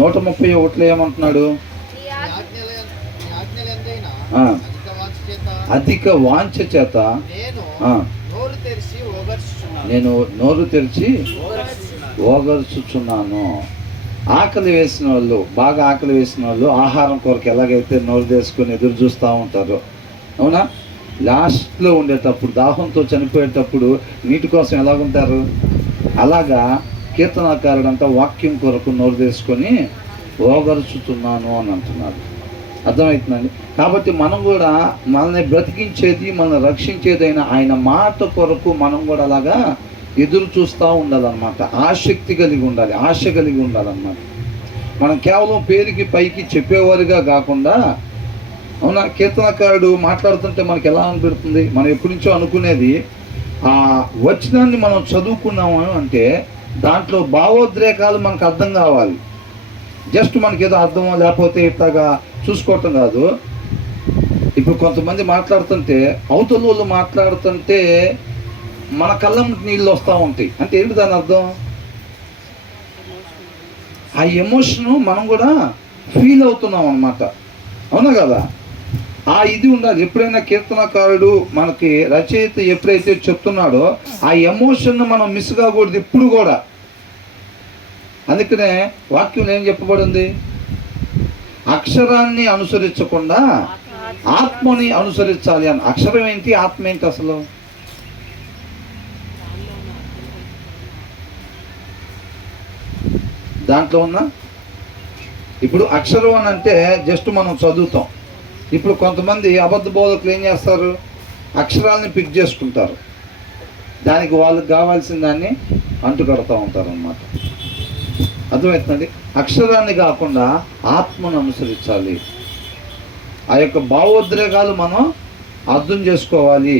131 ఏమంటున్నాడు? అధిక వాంఛ చేత నేను నోరు తెరిచి ఓగర్చుచున్నాను. ఆకలి వేసిన వాళ్ళు, బాగా ఆకలి వేసిన వాళ్ళు ఆహారం కొరకు ఎలాగైతే నోరు తెరుచుకొని ఎదురు చూస్తూ ఉంటారో, అవునా? లాస్ట్లో ఉండేటప్పుడు, దాహంతో చనిపోయేటప్పుడు నీటి కోసం ఎలాగుంటారు, అలాగా కీర్తనాకారుడంతా వాక్యం కొరకు నోరు తెరుచుకొని ఓగరుచుతున్నాను అని అంటున్నాడు. అర్థమవుతుందండి? కాబట్టి మనం కూడా మనల్ని బ్రతికించేది, మనల్ని రక్షించేదైనా ఆయన మాట కొరకు మనం కూడా అలాగా ఎదురు చూస్తూ ఉండాలన్నమాట. ఆసక్తి కలిగి ఉండాలి, ఆశ కలిగి ఉండాలన్నమాట. మనం కేవలం పేరుకి పైకి చెప్పేవారుగా కాకుండా, అవునా? కీర్తనకారుడు మాట్లాడుతుంటే మనకి ఎలా అనిపెడుతుంది? మనం ఎప్పటి నుంచో అనుకునేది, ఆ వచనాన్ని మనం చదువుకున్నాము అంటే దాంట్లో భావోద్రేకాలు మనకు అర్థం కావాలి. జస్ట్ మనకి ఏదో అర్థమో లేకపోతే ఇట్లాగా చూసుకోవటం కాదు. ఇప్పుడు కొంతమంది మాట్లాడుతుంటే, అవతల వాళ్ళు మాట్లాడుతుంటే మన కళ్ళ నీళ్ళు వస్తూ ఉంటాయి. అంటే ఏంటి దాని అర్థం? ఆ ఎమోషను మనం కూడా ఫీల్ అవుతున్నాం అన్నమాట. అవునా కదా? ఆ ఇది ఉండాలి. ఎప్పుడైనా కీర్తనకారుడు మనకి రచయిత ఎప్పుడైతే చెప్తున్నాడో ఆ ఎమోషన్ మనం మిస్ కాకూడదు ఇప్పుడు కూడా. అందుకనే వాక్యం ఏం చెప్పబడింది? అక్షరాన్ని అనుసరించకుండా ఆత్మని అనుసరించాలి అని. అక్షరం ఏంటి, ఆత్మ ఏంటి అసలు? దాంట్లో ఉన్న ఇప్పుడు అక్షరం అని అంటే జస్ట్ మనం చదువుతాం. ఇప్పుడు కొంతమంది అబద్ధ బోధకులు ఏం చేస్తారు? అక్షరాలని పిక్ చేసుకుంటారు, దానికి వాళ్ళకి కావాల్సిన దాన్ని అంటుకడుతూ ఉంటారు అన్నమాట. అర్థమవుతుందండి? అక్షరాన్ని కాకుండా ఆత్మను అనుసరించాలి. ఆ యొక్క భావోద్రేకాలు మనం అర్థం చేసుకోవాలి.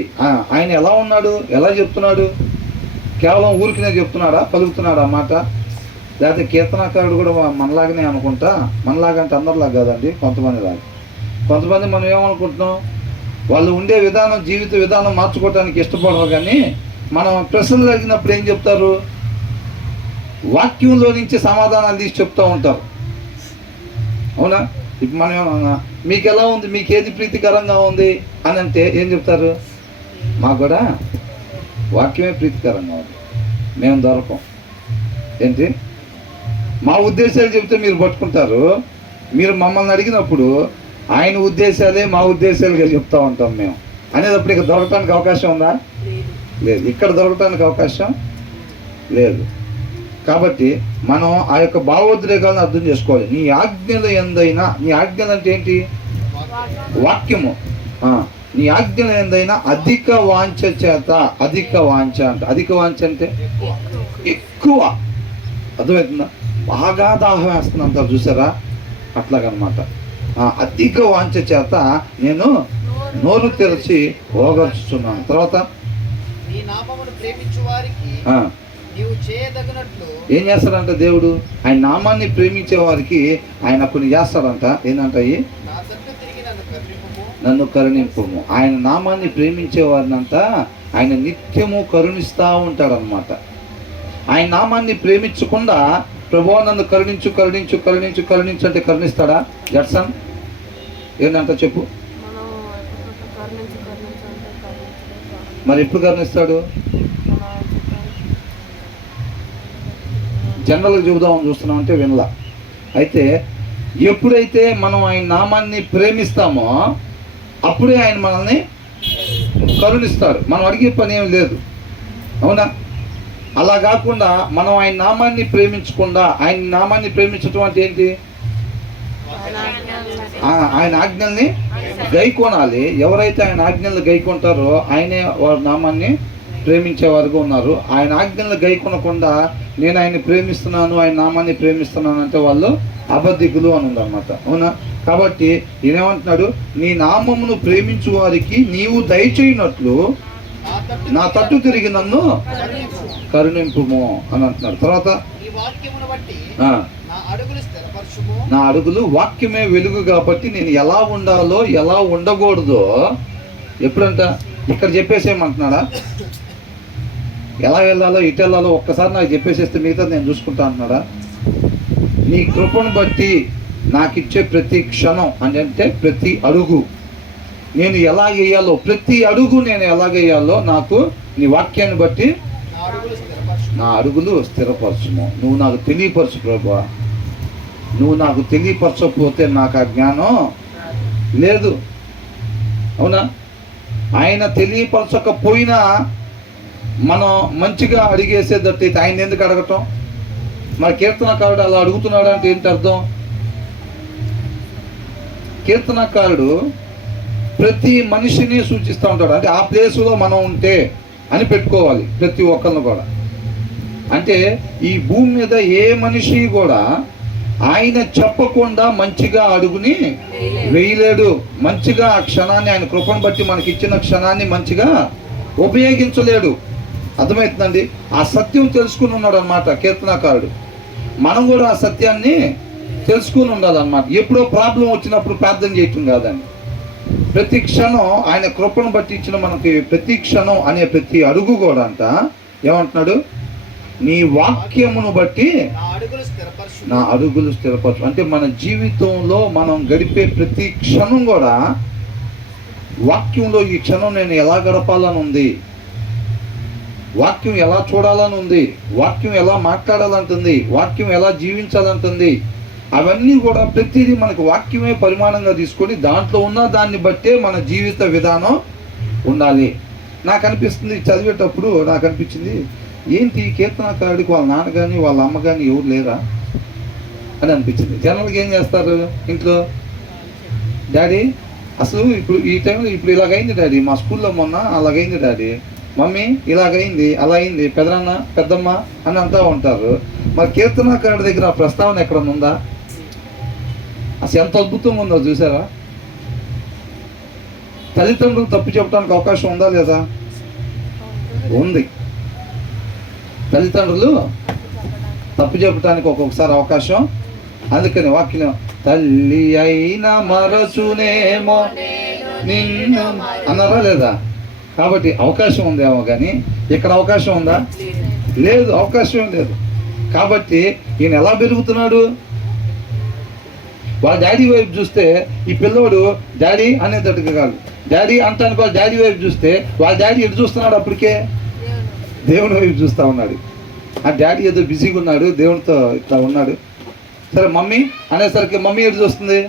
ఆయన ఎలా ఉన్నాడు, ఎలా చెప్తున్నాడు? కేవలం ఊరికినే చెప్తున్నాడా, పలుకుతున్నాడా మాట? లేకపోతే కీర్తనాకారుడు కూడా మనలాగానే అనుకుంటా, మనలాగంటే అందరిలాగా కాదండి, కొంతమంది లాగా. కొంతమంది మనం ఏమనుకుంటున్నాం, వాళ్ళు ఉండే విధానం, జీవిత విధానం మార్చుకోవడానికి ఇష్టపడరు. కానీ మనం ప్రశ్నలు అడిగినప్పుడు ఏం చెప్తారు? వాక్యంలో నుంచి సమాధానాలు తీసి చెప్తూ ఉంటారు. అవునా? ఇప్పుడు మనం ఏమన్నా, మీకు ఎలా ఉంది, మీకు ఏది ప్రీతికరంగా ఉంది అని అంటే ఏం చెప్తారు? మాకు కూడా వాక్యమే ప్రీతికరంగా ఉంది, మేము దొరకం. ఏంటి? మా ఉద్దేశాలు చెప్తే మీరు పట్టుకుంటారు. మీరు మమ్మల్ని అడిగినప్పుడు ఆయన ఉద్దేశాలే మా ఉద్దేశాలుగా చెప్తూ ఉంటాం మేము అనేటప్పుడు ఇక్కడ దొరకటానికి అవకాశం ఉందా? లేదు. ఇక్కడ దొరకటానికి అవకాశం లేదు. కాబట్టి మనం ఆ యొక్క భావోద్రేకాలను అర్థం చేసుకోవాలి. నీ ఆజ్ఞలు ఎందైనా, నీ ఆజ్ఞలు అంటే ఏంటి? వాక్యము. నీ ఆజ్ఞలు ఎందైనా అధిక వాంఛ చేత, అధిక వాంఛ అంటే, అధిక వాంఛ అంటే ఎక్కువ. అర్థమవుతుందా? బాగా దాహం వేస్తుంది అంటారు చూసారా, అట్లాగనమాట. అధిక వాంఛ చేత నేను నోరు తెరిచి ఓగర్చుచున్నాను. తర్వాత ఏం చేస్తాడంట దేవుడు? ఆయన నామాన్ని ప్రేమించే వారికి ఆయన కొన్ని చేస్తాడంట. ఏంటంట? నన్ను కరుణింపుము. ఆయన నామాన్ని ప్రేమించే వారినంతా ఆయన నిత్యము కరుణిస్తూ ఉంటాడనమాట. ఆయన నామాన్ని ప్రేమించకుండా ప్రభువా నన్ను కరుణించు కరుణించు కరుణించు కరుణించు అంటే కరుణిస్తాడా? జడ్సన్ ఏంటంట చెప్పు. మరి ఎప్పుడు కరుణిస్తాడు? జనరల్గా చెబుదామని చూస్తున్నామంటే వినలా. అయితే ఎప్పుడైతే మనం ఆయన నామాన్ని ప్రేమిస్తామో అప్పుడే ఆయన మనల్ని కరుణిస్తాడు. మనం అడిగే పని ఏమి లేదు. అవునా? అలా కాకుండా మనం ఆయన నామాన్ని ప్రేమించకుండా, ఆయన నామాన్ని ప్రేమించడం అంటే ఏంటి? ఆయన ఆజ్ఞల్ని గైకొనాలి. ఎవరైతే ఆయన ఆజ్ఞలు గైకొంటారో ఆయనే వారి నామాన్ని ప్రేమించేవారుగా ఉన్నారు. ఆయన ఆజ్ఞలు గైకొనకుండా నేను ఆయన్ని ప్రేమిస్తున్నాను, ఆయన నామాన్ని ప్రేమిస్తున్నాను అంటే వాళ్ళు అబద్ధికులు అని ఉందన్నమాట. అవునా? కాబట్టి ఈయనేమంటున్నాడు? నీ నామమును ప్రేమించు వారికి నీవు దయచేయనట్లు నా తట్టు తిరిగి నన్ను కరుణింపుము అని అంటున్నాడు. తర్వాత నా అడుగులు వాక్యమే వెలుగు కాబట్టి నేను ఎలా ఉండాలో ఎలా ఉండకూడదో ఎప్పుడంట ఇక్కడ చెప్పేసేయమంటున్నాడా? ఎలా వెళ్ళాలో ఇటు వెళ్ళాలో ఒక్కసారి నాకు చెప్పేసేస్తే మిగతా నేను చూసుకుంటా అంటున్నాడా? నీ కృపను బట్టి నాకు ఇచ్చే ప్రతి క్షణం అని అంటే ప్రతి అడుగు నేను ఎలాగేయాలో, ప్రతి అడుగు నేను ఎలాగేయాలో నాకు నీ వాక్యాన్ని బట్టి నా అడుగులు స్థిరపరచుము. నువ్వు నాకు తెలియపరచు ప్రభువా. నువ్వు నాకు తెలియపరచకపోతే నాకు ఆ జ్ఞానం లేదు. అవునా? ఆయన తెలియపరచకపోయినా మనం మంచిగా అడిగేసేటట్టయితే ఆయన ఎందుకు అడగటం? మరి కీర్తనకారుడు అలా అడుగుతున్నాడు అంటే ఏంటి అర్థం? కీర్తనకారుడు ప్రతి మనిషిని సూచిస్తూ ఉంటాడు. అంటే ఆ ప్లేసులో మనం ఉంటే అని పెట్టుకోవాలి ప్రతి ఒక్కరిని కూడా. అంటే ఈ భూమి మీద ఏ మనిషి కూడా ఆయన చెప్పకుండా మంచిగా అడుగుని వేయలేడు. మంచిగా ఆ క్షణాన్ని, ఆయన కృపను బట్టి మనకి ఇచ్చిన క్షణాన్ని మంచిగా ఉపయోగించలేడు. అర్థమవుతుందండి? ఆ సత్యం తెలుసుకుని ఉన్నాడు అనమాట కీర్తనకారుడు. మనం కూడా ఆ సత్యాన్ని తెలుసుకుని ఉండాలన్నమాట. ఎప్పుడో ప్రాబ్లం వచ్చినప్పుడు ప్రార్థన చేయటం కాదండి. ప్రతి క్షణం ఆయన కృపను బట్టి ఇచ్చిన మనకి ప్రతి క్షణం అనే ప్రతి అడుగు కూడా అంట ఏమంటున్నాడు? నీ వాక్యమును బట్టి నా అడుగులు స్థిరపరచు. అంటే మన జీవితంలో మనం గడిపే ప్రతి క్షణం కూడా వాక్యంలో ఈ క్షణం నేను ఎలా గడపాలని ఉంది, వాక్యం ఎలా చూడాలని ఉంది, వాక్యం ఎలా మాట్లాడాలంటుంది, వాక్యం ఎలా జీవించాలంటుంది. అవన్నీ కూడా ప్రతిదీ మనకు వాక్యమే పరిమాణంగా తీసుకొని దాంట్లో ఉన్న దాన్ని బట్టే మన జీవిత విధానం ఉండాలి. నాకు అనిపిస్తుంది చదివేటప్పుడు, నాకు అనిపించింది ఏంటి కీర్తనకారుడికి వాళ్ళ నాన్న కానీ వాళ్ళ అమ్మ కానీ ఎవరు లేరా అని అనిపించింది. జనరల్గా ఏం చేస్తారు ఇంట్లో, డాడీ అసలు ఇప్పుడు ఈ టైంలో ఇప్పుడు ఇలాగైంది డాడీ, మా స్కూల్లో మొన్న అలాగైంది డాడీ, మమ్మీ ఇలాగైంది, అలా అయింది, పెదనాన్న పెద్దమ్మ అని అంటూ ఉంటారు. మరి కీర్తనకారుడి దగ్గర ఆ ప్రస్తావన ఎక్కడ ఉందా? అసలు ఎంత అద్భుతంగా ఉందో చూసారా? తల్లిదండ్రులు తప్పు చెప్పడానికి అవకాశం ఉందా లేదా? ఉంది. తల్లిదండ్రులు తప్పు చెప్పడానికి ఒక్కొక్కసారి అవకాశం. అందుకని వాక్యం తల్లి అయినా మరచునేమో నిన్ను అన్నారా లేదా? కాబట్టి అవకాశం ఉందేమో, కానీ ఇక్కడ అవకాశం ఉందా? లేదు, అవకాశం లేదు. కాబట్టి ఈయన ఎలా పెరుగుతున్నాడు? వాళ్ళ డాడీ వైపు చూస్తే ఈ పిల్లోడు డాడీ అనేటట్టుగా కాదు, డాడీ అంటానికి వాళ్ళ డాడీ వైపు చూస్తే వాళ్ళ డాడీ ఎటు చూస్తున్నాడు? అప్పటికే దేవుని వైపు చూస్తూ ఉన్నాడు. ఆ డాడీ ఏదో బిజీగా ఉన్నాడు, దేవునితో ఇట్లా ఉన్నాడు. సరే మమ్మీ అనేసరికి మమ్మీ ఎటు చూస్తుంది?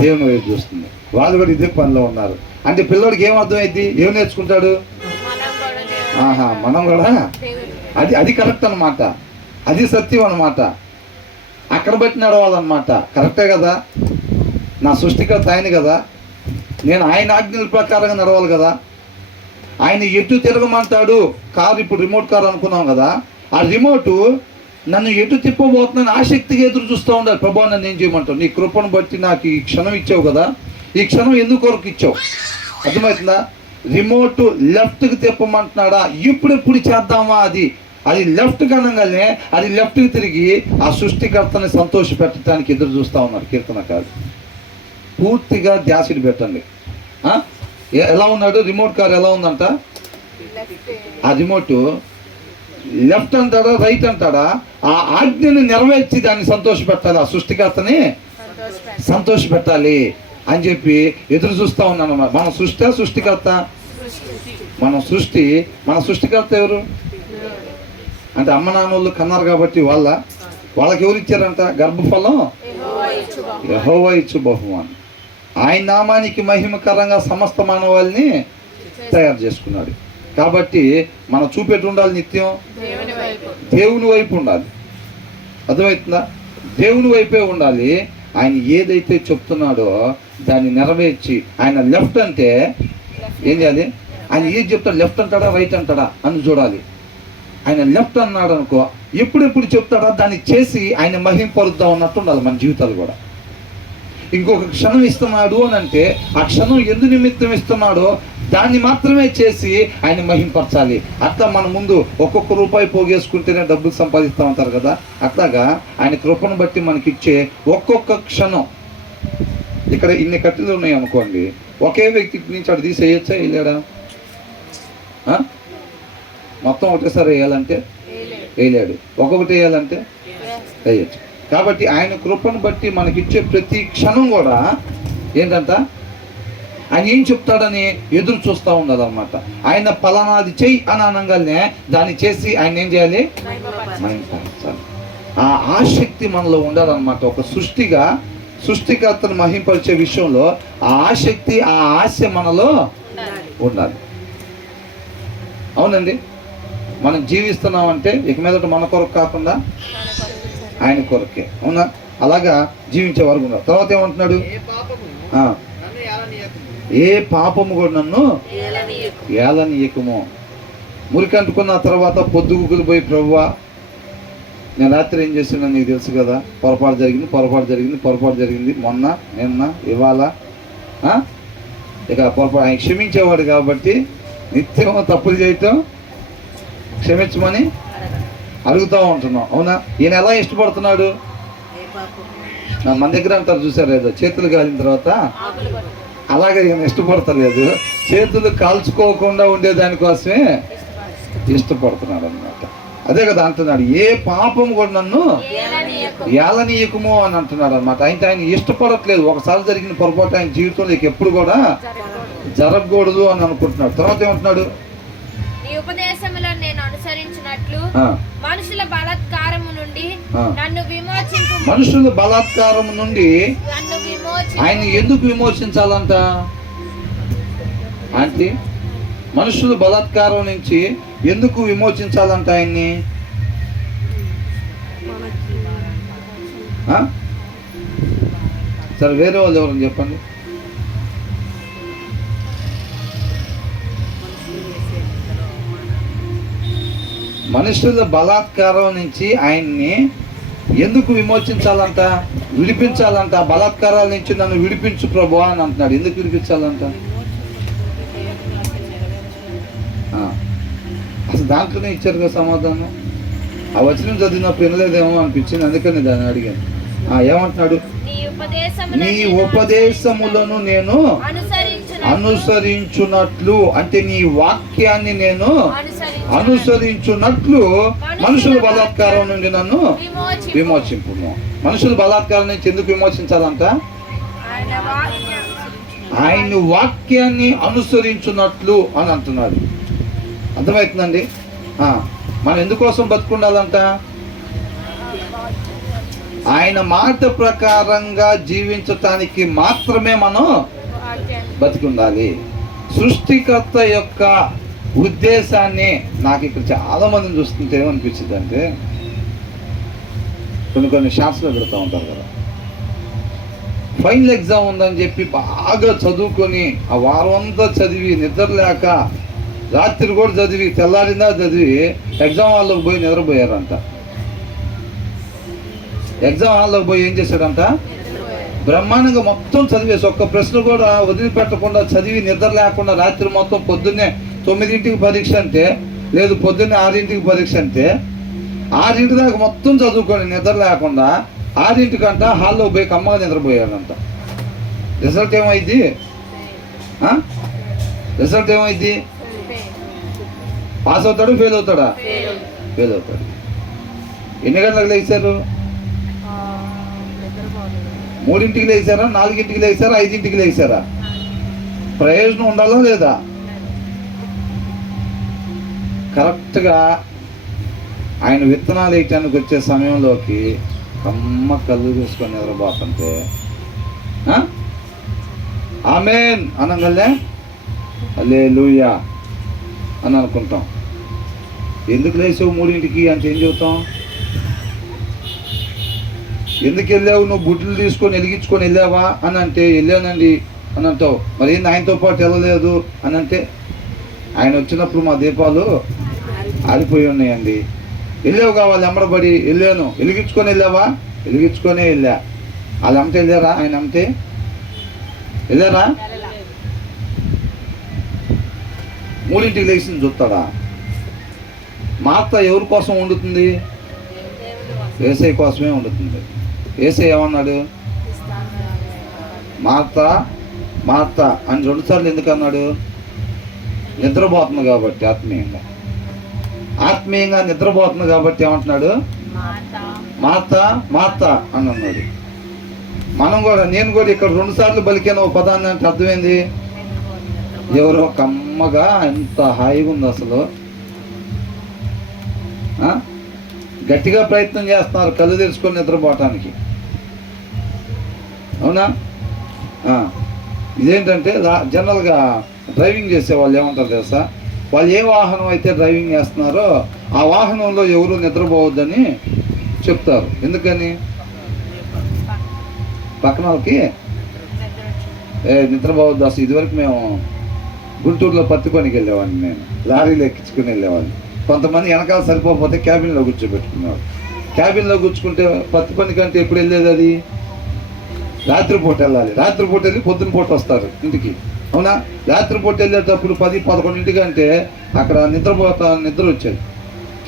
దేవుని వైపు చూస్తుంది. వాళ్ళు కూడా ఇదే పనిలో ఉన్నారు. అంటే పిల్లోడికి ఏం అర్థమైంది? ఏం నేర్చుకుంటాడు? మనం కూడా అది కరెక్ట్ అనమాట, అది సత్యం అనమాట. అక్కడ బట్టి నడవాలన్నమాట. కరెక్టే కదా, నా సృష్టికర్త ఆయన కదా, నేను ఆయన ఆజ్ఞల ప్రకారంగా నడవాలి కదా. ఆయన ఎటు తిరగమంటాడు? కారు ఇప్పుడు రిమోట్ కారు అనుకున్నాం కదా, ఆ రిమోటు నన్ను ఎటు తిప్పబోతున్నాను ఆసక్తిగా ఎదురు చూస్తూ ఉండాలి. ప్రభా నన్ను ఏం చేయమంటావు? నీ కృపను బట్టి నాకు ఈ క్షణం ఇచ్చావు కదా, ఈ క్షణం ఎందుకు కొరకు ఇచ్చావు? అర్థమవుతుందా? రిమోట్ లెఫ్ట్కి తిప్పమంటున్నాడా? ఇప్పుడెప్పుడు చేద్దామా? అది లెఫ్ట్ కనగానే అది లెఫ్ట్కి తిరిగి ఆ సృష్టికర్తని సంతోష పెట్టడానికి ఎదురు చూస్తూ ఉన్నారు కీర్తనకారు. పూర్తిగా ధ్యాసడి పెట్టండి. ఎలా ఉన్నాడు రిమోట్ కార్? ఎలా ఉందంట? ఆ రిమోట్ లెఫ్ట్ అంటాడా రైట్ అంటాడా? ఆ ఆజ్ఞని నెరవేర్చి దాన్ని సంతోష పెట్టాలి, ఆ సృష్టికర్తని సంతోష పెట్టాలి అని చెప్పి ఎదురు చూస్తూ ఉన్నాను. మన సృష్టికర్త, మన సృష్టికర్త ఎవరు అంటే అమ్మ నాన్నోళ్ళు కన్నారు కాబట్టి వాళ్ళకి ఎవరు ఇచ్చారంట? గర్భఫలం యెహోవా ఇచ్చు బహుమానం. ఆయన నామానికి మహిమకరంగా సమస్త మానవాళిని తయారు చేసుకున్నాడు. కాబట్టి మనం చూపెట్టు ఉండాలి, నిత్యం దేవుని వైపు ఉండాలి. అర్థమవుతుందా? దేవుని వైపే ఉండాలి. ఆయన ఏదైతే చెప్తున్నాడో దాన్ని నెరవేర్చి, ఆయన లెఫ్ట్ అంటే ఏం చేయాలి? ఆయన ఏది చెప్తాడు? లెఫ్ట్ అంటాడా రైట్ అంటాడా అని చూడాలి. ఆయన లెఫ్ట్ అన్నాడు అనుకో, ఎప్పుడెప్పుడు చెప్తాడా దాన్ని చేసి ఆయన మహింపరుద్దాం అన్నట్టు ఉండాలి మన జీవితాలు కూడా. ఇంకొక క్షణం ఇస్తున్నాడు అని అంటే ఆ క్షణం ఎందు నిమిత్తం ఇస్తున్నాడో దాన్ని మాత్రమే చేసి ఆయన మహింపరచాలి. అట్లా మన ముందు ఒక్కొక్క రూపాయి పోగేసుకుంటేనే డబ్బులు సంపాదిస్తూ ఉంటారు కదా, అట్లాగా ఆయన కృపను బట్టి మనకిచ్చే ఒక్కొక్క క్షణం. ఇక్కడ ఇన్ని కట్టెలు ఉన్నాయి అనుకోండి, ఒకే వ్యక్తి నుంచి అటు తీసేయచ్చా? వేయలేడా? మొత్తం ఒకటేసారి వేయాలంటే వేయలేడు, ఒక్కొక్కటి వేయాలంటే వేయచ్చు. కాబట్టి ఆయన కృపను బట్టి మనకిచ్చే ప్రతి క్షణం కూడా ఏంటంట, ఆయన ఏం చెప్తాడని ఎదురు చూస్తూ ఉన్నదన్నమాట. ఆయన పలానాది చెయ్యి అని అనగానే దాన్ని చేసి ఆయన ఏం చేయాలి, మహింపరచాలి. ఆ ఆసక్తి మనలో ఉండాలన్నమాట. ఒక సృష్టికర్తను మహింపరిచే విషయంలో ఆ ఆసక్తి, ఆ ఆశ మనలో ఉండాలి. అవునండి, మనం జీవిస్తున్నామంటే ఇక మీదట మన కొరకు కాకుండా ఆయన కొరకే. అవునా? అలాగా జీవించే వరకు ఉన్నారు. తర్వాత ఏమంటున్నాడు, ఏ పాపము కూడా నన్ను ఏలనీయకము. మురికి అంటుకున్న తర్వాత పొద్దుగుకులు పోయి, ప్రభువా నేను రాత్రి ఏం చేస్తున్నా నీకు తెలుసు కదా, పొరపాటు జరిగింది మొన్న నిన్న ఇవాళ, ఇక పొరపాటు. ఆయన క్షమించేవాడు కాబట్టి నిత్యం తప్పులు చేయటం క్షమించమని అడుగుతూ ఉంటున్నాం. అవునా? ఈయన ఎలా ఇష్టపడుతున్నాడు, మన దగ్గర అంటారు చూసారు, ఏదో చేతులు కాలిన తర్వాత అలాగే ఈయన ఇష్టపడతలేదు, చేతులు కాల్చుకోకుండా ఉండే దానికోసమే ఇష్టపడుతున్నాడు అన్నమాట. అదే కదా అంటున్నాడు, ఏ పాపం కూడా నన్ను ఏలనీయకము అని అంటున్నాడు అనమాట. ఆయన ఇష్టపడట్లేదు. ఒకసారి జరిగిన పొరపాటు ఆయన జీవితంలో ఎప్పుడు కూడా జరగకూడదు అని అనుకుంటున్నాడు. తర్వాత ఏమంటున్నాడు, మనుషుల బలాత్కారం నుండి ఆయన ఎందుకు విమోచించాలంట అంటే, మనుషుల బలాత్కారం నుంచి ఎందుకు విమోచించాలంట ఆయన్ని? సరే, వేరే వాళ్ళు ఎవరని చెప్పండి. మనుషుల బలాత్కారం నుంచి ఆయన్ని ఎందుకు విమోచించాలంట, విడిపించాలంట? బలాత్కారాల నుంచి నన్ను విడిపించు ప్రభువా అని అంటున్నాడు. ఎందుకు విడిపించాలంట? అసలు దాంట్లోనే ఇచ్చారు కదా సమాధానం. ఆ వచనం చదివినప్పుడు వినలేదేమో అనిపించింది, అందుకని దాన్ని అడిగాను. ఏమంటున్నాడు, నీ ఉపదేశములను నేను అనుసరించున్నట్లు, అంటే నీ వాక్యాన్ని నేను అనుసరించున్నట్లు మనుషుల బలాత్కారం నుండి నన్ను విమోచింపు. మనుషుల బలాత్కారం నుంచి ఎందుకు విమోచించాలంట? ఆయన వాక్యాన్ని అనుసరించున్నట్లు అని అంటున్నాడు. అర్థమవుతుందండి? మనం ఎందుకోసం బతుకుండాలంట? ఆయన మాట ప్రకారంగా జీవించటానికి మాత్రమే మనం బతికి ఉండాలి. సృష్టికర్త యొక్క ఉద్దేశాన్ని, నాకు ఇక్కడ చాలా మందిని చూస్తుంటే ఏమనిపించింది అంటే, కొన్ని షార్ట్స్లో పెడతా ఉంటారు కదా, ఫైనల్ ఎగ్జామ్ ఉందని చెప్పి బాగా చదువుకొని ఆ వారం అంతా చదివి నిద్ర లేక రాత్రి కూడా చదివి తెల్లారిందా చదివి ఎగ్జామ్ హాల్లోకి పోయి నిద్రపోయారంట. ఎగ్జామ్ హాల్లోకి పోయి ఏం చేశాడంట, బ్రహ్మాండంగా మొత్తం చదివేసి ఒక్క ప్రశ్న కూడా వదిలిపెట్టకుండా చదివి నిద్ర లేకుండా రాత్రి మొత్తం పొద్దున్నే 9ంటికి పరీక్ష అంటే, లేదు పొద్దున్నే 6ంటికి పరీక్ష అంటే 6ంటి దాకా మొత్తం చదువుకొని నిద్ర లేకుండా 6ంటికంట హాల్లో పోయి కమ్మగా నిద్రపోయాడంట. రిజల్ట్ ఏమైంది? పాస్ అవుతాడు, ఫెయిల్ అవుతాడా? ఫెయిల్ అవుతాడు. ఎన్ని గంటలకు లేచారు? 3ంటికి లేచారా, 4ంటికి లేచారా, 5ంటికి లేచారా? ప్రయోజనం ఉండాలా లేదా? కరెక్ట్గా ఆయన విత్తనాలు వేయటానికి వచ్చే సమయంలోకి కమ్మ కళ్ళు చూసుకొని నిద్రపోతుంటే ఆమేన్ అనగానే హల్లెలూయా అని అనుకుంటాం. ఎందుకు లేచావు 3ంటికి అంటే ఏం చెబుతాం? ఎందుకు వెళ్ళావు? నువ్వు బుడ్లు తీసుకొని వెలిగించుకొని వెళ్ళావా అని అంటే, వెళ్ళానండి అని అంటావు. మరి ఏంది ఆయనతో పాటు వెళ్ళలేదు అని అంటే, ఆయన వచ్చినప్పుడు మా దీపాలు ఆరిపోయి ఉన్నాయండి. వెళ్ళావు కావాలి ఎమ్మడబడి వెళ్ళాను. వెలిగించుకొని వెళ్ళావా? వెలిగించుకొనే వెళ్ళా. వాళ్ళు అమ్మటే వెళ్ళారా? ఆయన అమ్మటే వెళ్ళారా? 3ంటికి లేచింది చూస్తాడా? మా అత్త ఎవరి కోసం వండుతుంది? యేసయ్య కోసమే వండుతుంది. యేసయ్య ఏమన్నాడు? మా అత్త అని 2 సార్లు ఎందుకు అన్నాడు? నిద్రపోతుంది కాబట్టి, ఆత్మీయంగా నిద్రపోతుంది కాబట్టి ఏమంటున్నాడు? మార్త మార్త అని అన్నాడు. నేను కూడా ఇక్కడ 2 సార్లు పలికాను ఒక పదాన్ని అంటే అర్థమైంది, ఎవరో కమ్మగా ఎంత హాయిగా ఉంది అసలు. గట్టిగా ప్రయత్నం చేస్తున్నారు కళ్ళు తెరుచుకొని నిద్రపోవటానికి. అవునా? ఇదేంటంటే జనరల్గా డ్రైవింగ్ చేసే వాళ్ళు ఏమంటారు తెలుసా, వాళ్ళు ఏ వాహనం అయితే డ్రైవింగ్ చేస్తున్నారో ఆ వాహనంలో ఎవరు నిద్రపోవద్దని చెప్తారు. ఎందుకని? పక్కన వాళ్ళకి నిద్రపోవద్దు. అసలు ఇదివరకు మేము గుంటూరులో పత్తి పనికి వెళ్ళేవాడిని, నేను లారీలు ఎక్కించుకుని వెళ్ళేవాడిని. కొంతమంది వెనకాల సరిపోతే క్యాబిన్లో కూర్చోబెట్టుకునేవాడు. క్యాబిన్లో కూర్చుకుంటే పత్తి పని కంటే ఎప్పుడు వెళ్ళేది అది రాత్రిపూట వెళ్ళాలి. రాత్రిపూట వెళ్ళి పొద్దున పూట వస్తారు ఇంటికి. అవునా? రాత్రిపూట వెళ్ళేటప్పుడు 10-11 అంటే అక్కడ నిద్ర వచ్చేది.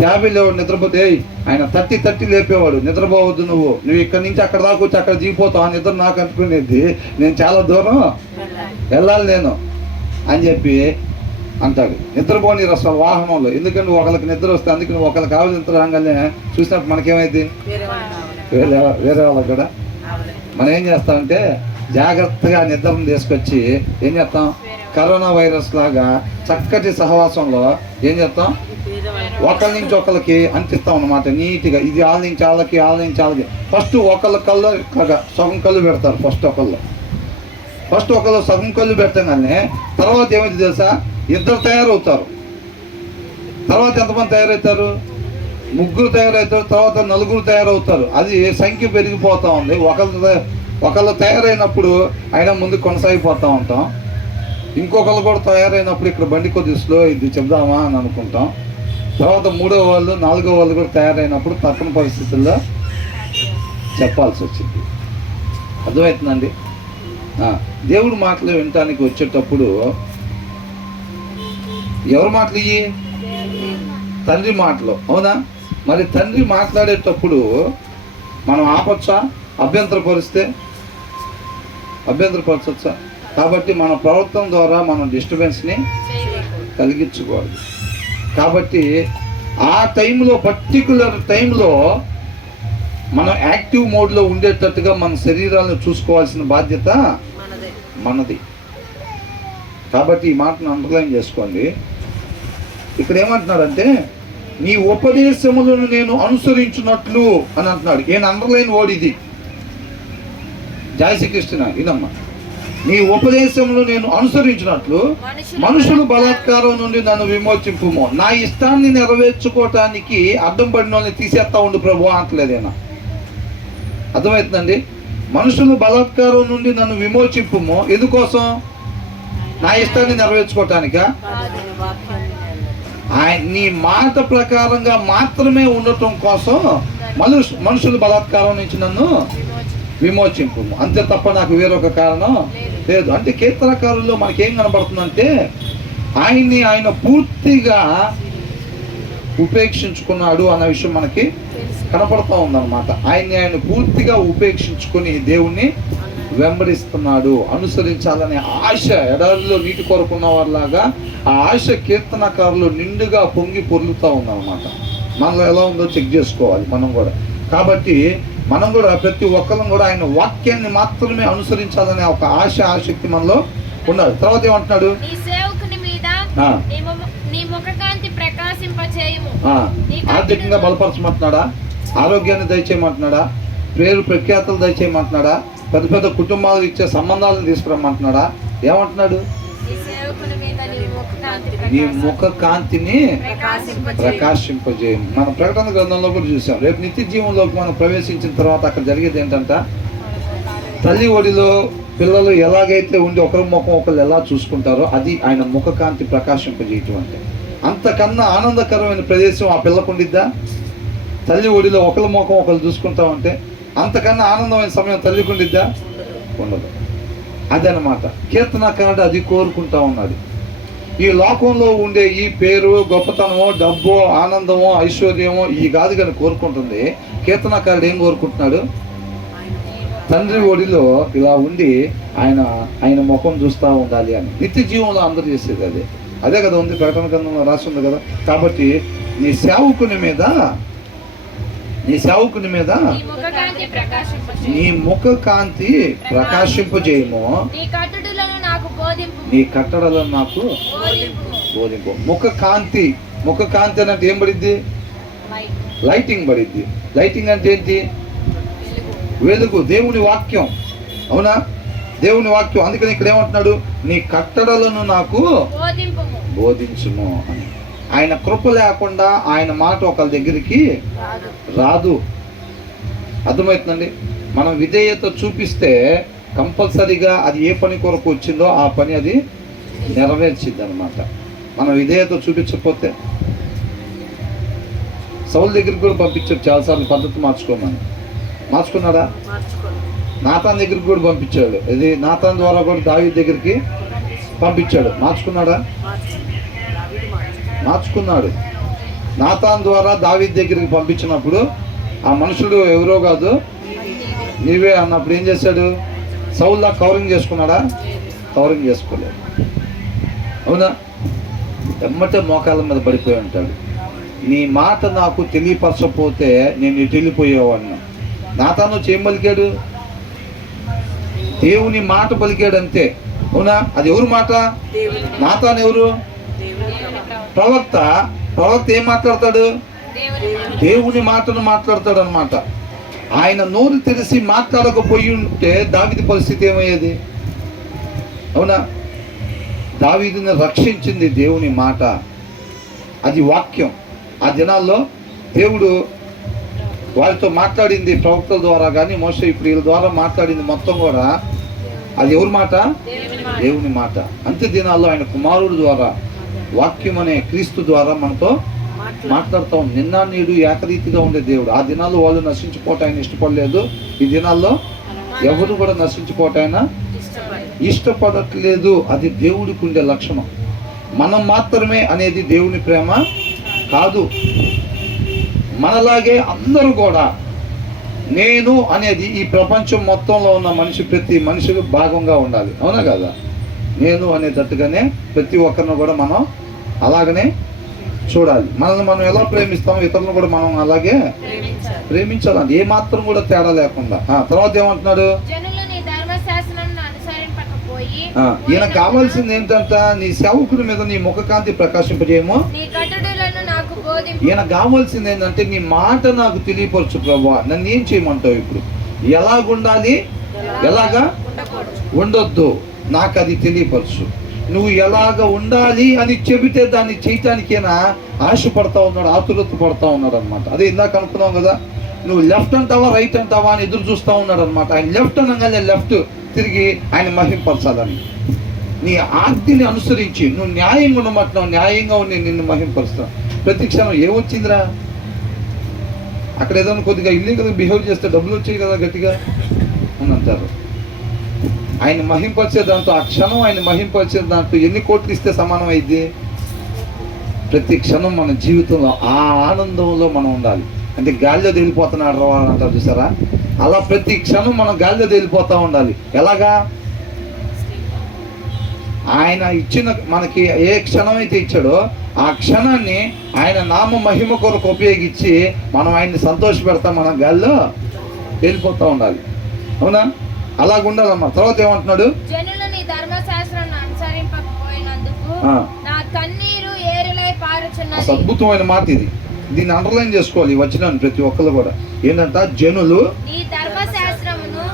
క్యాబిన్లో నిద్రపోతే ఆయన తట్టి లేపేవాడు, నిద్రపోవద్దు, నువ్వు ఇక్కడి నుంచి అక్కడ దాకా వచ్చి అక్కడ దిగిపోతావు, ఆ నిద్ర నాకు అంటుకునేది, నేను చాలా దూరం వెళ్ళాలి నేను అని చెప్పి అంటాడు. నిద్రపోని అసలు వాహనంలో. ఎందుకంటే ఒకరికి నిద్ర వస్తే అందుకు నువ్వు ఒకరికి కావాలి నిద్ర రాగానే చూసినప్పుడు మనకేమైంది, వేరే వాళ్ళకి కూడా మనం ఏం చేస్తామంటే జాగ్రత్తగా నిద్రను తీసుకొచ్చి ఏం చేస్తాం, కరోనా వైరస్ లాగా చక్కటి సహవాసంలో ఏం చేస్తాం, ఒకరి నుంచి ఒకరికి అంటిస్తాం అన్నమాట నీట్గా. ఇది వాళ్ళ నుంచి వాళ్ళకి ఫస్ట్ ఒకళ్ళ కళ్ళు సగం కళ్ళు పెడతారు. ఫస్ట్ ఒకళ్ళు సగం కళ్ళు పెట్టగానే తర్వాత ఏమైంది తెలుసా, ఇద్దరు తయారవుతారు. తర్వాత ఎంతమంది తయారవుతారు, 3 తయారవుతారు, తర్వాత 4 తయారవుతారు. అది సంఖ్య పెరిగిపోతూ ఉంది. ఒకళ్ళు తయారైనప్పుడు అయినా ముందు కొనసాగిపోతూ ఉంటాం. ఇంకొకళ్ళు కూడా తయారైనప్పుడు ఇక్కడ బండి కొద్దిగా స్లో ఇది చెప్దామా అని అనుకుంటాం. తర్వాత 3వ వాళ్ళు 4వ వాళ్ళు కూడా తయారైనప్పుడు తప్పని పరిస్థితుల్లో చెప్పాల్సి వచ్చింది. అర్థమవుతుందండి? దేవుడి మాటలు వినటానికి వచ్చేటప్పుడు ఎవరి మాటలు ఇవి? తండ్రి మాటలు. అవునా? మరి తండ్రి మాట్లాడేటప్పుడు మనం ఆపొచ్చా? అభ్యంతరపరచొచ్చా? కాబట్టి మన ప్రవర్తన ద్వారా మనం డిస్టర్బెన్స్ని కలిగించకూడదు. కాబట్టి ఆ టైంలో పర్టికులర్ టైంలో మనం యాక్టివ్ మోడ్లో ఉండేటట్టుగా మన శరీరాలను చూసుకోవాల్సిన బాధ్యత మనది. కాబట్టి ఈ మాటను అండర్లైన్ చేసుకోండి. ఇక్కడ ఏమంటున్నాడంటే నీ ఉపదేశములను నేను అనుసరించున్నట్లు అని అంటున్నాడు. నేను అండర్లైన్ వర్డ్ ఇది. జయ శ్రీకృష్ణ. ఇదమ్మా, నీ ఉపదేశములు నేను అనుసరించినట్లు మనుషులు బలాత్కారం నుండి నన్ను విమోచింపుము. నా ఇష్టాన్ని నెరవేర్చుకోవటానికి అడ్డం పడిన వాళ్ళని తీసేస్తా ఉండు ప్రభు అంటలేదేనా? అర్థమవుతుందండి? మనుషులు బలాత్కారం నుండి నన్ను విమోచింపుము. ఎందుకోసం? నా ఇష్టాన్ని నెరవేర్చుకోవటానికా? నీ మాట ప్రకారంగా మాత్రమే ఉండటం కోసం మనుషులు బలాత్కారం నుంచి నన్ను విమోచింపు. అంతే తప్ప నాకు వేరొక కారణం లేదు. అంటే కీర్తనకారుల్లో మనకేం కనబడుతుందంటే ఆయన పూర్తిగా ఉపేక్షించుకున్నాడు అన్న విషయం మనకి కనపడుతూ ఉందన్నమాట. ఆయన పూర్తిగా ఉపేక్షించుకొని దేవుణ్ణి వెంబడిస్తున్నాడు. అనుసరించాలనే ఆశ ఎడారిలో నీటి కొరకున్న వారిలాగా ఆ ఆశ కీర్తనకారులు నిండుగా పొంగి పొర్లుతూ ఉందన్నమాట. మనలో ఎలా ఉందో చెక్ చేసుకోవాలి మనం కూడా. కాబట్టి మనం కూడా ప్రతి ఒక్కరం కూడా ఆయన వాక్యాన్ని మాత్రమే అనుసరించాలనే ఒక ఆసక్తి మనలో ఉన్నాడు. తర్వాత ఏమంటున్నాడు? ఆర్థికంగా బలపరచమంటున్నాడా? ఆరోగ్యాన్ని దయచేయమంటున్నాడా? పేరు ప్రఖ్యాతలు దయచేయమంటున్నాడా? పెద్ద పెద్ద కుటుంబాలు ఇచ్చే సంబంధాలను తీసుకురమ్మంటున్నాడా? ఏమంటున్నాడు? నీ ముఖ కాంతిని ప్రకాశింపజేయం. మన ప్రకటన గ్రంథంలో కూడా చూసాం. రేపు నిత్య జీవంలోకి మనం ప్రవేశించిన తర్వాత అక్కడ జరిగేది ఏంటంట, తల్లి ఒడిలో పిల్లలు ఎలాగైతే ఉండి ఒకరి ముఖం ఒకరు ఎలా చూసుకుంటారో అది ఆయన ముఖ కాంతి ప్రకాశింపజేయటం అంటే. అంతకన్నా ఆనందకరమైన ప్రదేశం ఆ పిల్లకు ఉండిద్దా? తల్లి ఒడిలో ఒకరి ముఖం ఒకరు చూసుకుంటామంటే అంతకన్నా ఆనందమైన సమయం తల్లికి ఉండిద్దా? ఉండదు. అదనమాట కీర్తనకారుడు అది కోరుకుంటా ఉన్నాడు. ఈ లోకంలో ఉండే ఈ పేరు, గొప్పతనమో, డబ్బో, ఆనందమో, ఐశ్వర్యమో ఈ కాదు కానీ కోరుకుంటుంది. కీర్తనకారుడు ఏం కోరుకుంటున్నాడు? తండ్రి ఒడిలో ఇలా ఉండి ఆయన ముఖం చూస్తూ ఉండాలి అని. నిత్య జీవంలో అందరూ చేసేది అదే కదా ఉంది, ప్రకటన గ్రంథంలో రాసి ఉంది కదా. కాబట్టి నీ సేవకుని మీద నీ సేవకుని మీద నీ ముఖ కాంతి ప్రకాశింపజేయము, నీ కట్టడలను నాకు బోధింపు. ముఖ కాంతి అంటే ఏం పడిద్ది? లైటింగ్ పడిద్ది. లైటింగ్ అంటే ఏంటి? వెలుగు, దేవుని వాక్యం. అవునా? దేవుని వాక్యం. అందుకని ఇక్కడ ఏమంటున్నాడు? నీ కట్టడలను నాకు బోధించుము అని. ఆయన కృప లేకుండా ఆయన మాట ఒకరి దగ్గరికి రాదు. అర్థమవుతుందండి? మనం విధేయత చూపిస్తే కంపల్సరీగా అది ఏ పని కొరకు వచ్చిందో ఆ పని అది నెరవేర్చిద్ది అనమాట. మనం విధేయత చూపించకపోతే సౌలు దగ్గరికి కూడా పంపించాడు చాలాసార్లు, పద్ధతి మార్చుకోమని. మార్చుకున్నాడా? నాతాన్ దగ్గరికి కూడా పంపించాడు. ఇది నాతాన్ ద్వారా కూడా దావీదు దగ్గరికి పంపించాడు. మార్చుకున్నాడా? మార్చుకున్నాడు. నాతాన్ ద్వారా దావీదు దగ్గరికి పంపించినప్పుడు ఆ మనుషుడు ఎవరో కాదు నీవే అన్నప్పుడు ఏం చేశాడు? సౌల్లా కవరింగ్ చేసుకున్నాడా? కవరింగ్ చేసుకోలేదు. అవునా? ఎమ్మటే మోకాళ్ళ మీద పడిపోయి ఉంటాడు. నీ మాట నాకు తెలియపరచకపోతే నేను ఇటు వెళ్ళిపోయేవాడిని. నాతాను ఏం పలికాడు? దేవుని మాట పలికాడు అంతే. అవునా? అది ఎవరు మాట? నాతాను ఎవరు? ప్రవక్త. ప్రవక్త ఏం మాట్లాడతాడు? దేవుని మాటను మాట్లాడతాడు అనమాట. ఆయన నోరు తెరిచి మాట్లాడకపోయి ఉంటే దావీదు పరిస్థితి ఏమయ్యేది? అవునా? దావీదుని రక్షించింది దేవుని మాట, అది వాక్యం. ఆ దినాల్లో దేవుడు వారితో మాట్లాడింది ప్రవక్తల ద్వారా కానీ మోషే వీళ్ళ ద్వారా మాట్లాడింది మొత్తం కూడా అది ఎవరి మాట? దేవుని మాట. అంత్య దినాల్లో ఆయన కుమారుడు ద్వారా, వాక్యం అనే క్రీస్తు ద్వారా మనతో మాట్లాడుతూ నిన్న నేడు ఏకరీతిగా ఉండే దేవుడు. ఆ దినాల్లో వాళ్ళు నశించిపోవటం ఆయన ఇష్టపడలేదు. ఈ దినాల్లో ఎవరు కూడా నశించిపోవటం ఆయన ఇష్టపడట్లేదు. అది దేవుడికి ఉండే లక్షణం. మనం మాత్రమే అనేది దేవుని ప్రేమ కాదు. మనలాగే అందరూ కూడా నేను అనేది ఈ ప్రపంచం మొత్తంలో ఉన్న ప్రతి మనిషికి భాగంగా ఉండాలి. అవునా కదా? నేను అనేటట్టుగానే ప్రతి ఒక్కరిని కూడా మనం అలాగనే చూడాలి. మనల్ని మనం ఎలా ప్రేమిస్తామో ఇతరులను కూడా మనం అలాగే ప్రేమించాలండి, ఏ మాత్రం కూడా తేడా లేకుండా. తర్వాత ఏమంటున్నాడు? ఈయన కావాల్సింది ఏంటంట? నీ సేవకుని మీద నీ ముఖ కాంతి ప్రకాశింపజేయము. ఈయన కావాల్సింది ఏంటంటే నీ మాట నాకు తెలియపరచు ప్రభువా. నన్ను ఏం చేయమంటావు? ఇప్పుడు ఎలాగుండాలి, ఎలాగా ఉండొద్దు నాకు అది తెలియపరచు. నువ్వు ఎలాగ ఉండాలి అని చెబితే దాన్ని చేయటానికేనా ఆశపడతా ఉన్నాడు, ఆతురత పడతా ఉన్నాడు అనమాట. అదే ఇందాక అనుకున్నాం కదా, నువ్వు లెఫ్ట్ అంటావా రైట్ అంటావా అని ఎదురు చూస్తూ ఉన్నాడు అనమాట. ఆయన లెఫ్ట్ అనగానే లెఫ్ట్ తిరిగి ఆయన మహింపరచాలని, నీ ఆజ్ఞని అనుసరించి నువ్వు న్యాయంగా ఉండమంటున్నావు, న్యాయంగా ఉండి నిన్ను మహింపరుస్తావు. ప్రతి క్షణం ఏమొచ్చిందిరా? అక్కడ ఏదైనా కొద్దిగా ఇల్లీగల్గా బిహేవ్ చేస్తే డబ్బులు వచ్చాయి కదా గట్టిగా అని అంటారు. ఆయన మహింపరిచే దాంతో, ఆ క్షణం ఆయన మహింపరిచే దాంతో ఎన్ని కోట్లు ఇస్తే సమానం అయింది? ప్రతి క్షణం మన జీవితంలో ఆ ఆనందంలో మనం ఉండాలి. అంటే గాలిలో తేలిపోతున్నాడు రా అని అంటారు చూసారా? అలా ప్రతి క్షణం మనం గాలిలో తేలిపోతూ ఉండాలి. ఎలాగా? ఆయన ఇచ్చిన మనకి ఏ క్షణం అయితే ఇచ్చాడో ఆ క్షణాన్ని ఆయన నామ మహిమ కొరకు ఉపయోగించి మనం ఆయన్ని సంతోష పెడతాం, మనం గాలిలో తేలిపోతూ ఉండాలి. అవునా? అలాగుండాలమ్మా. తర్వాత ఏమంటున్నాడు? అద్భుతమైన మాట ఇది. దీన్ని అండర్లైన్ చేసుకోవాలి ఈ వచనాన్ని ప్రతి ఒక్కరు కూడా. ఏంటంట? జనులు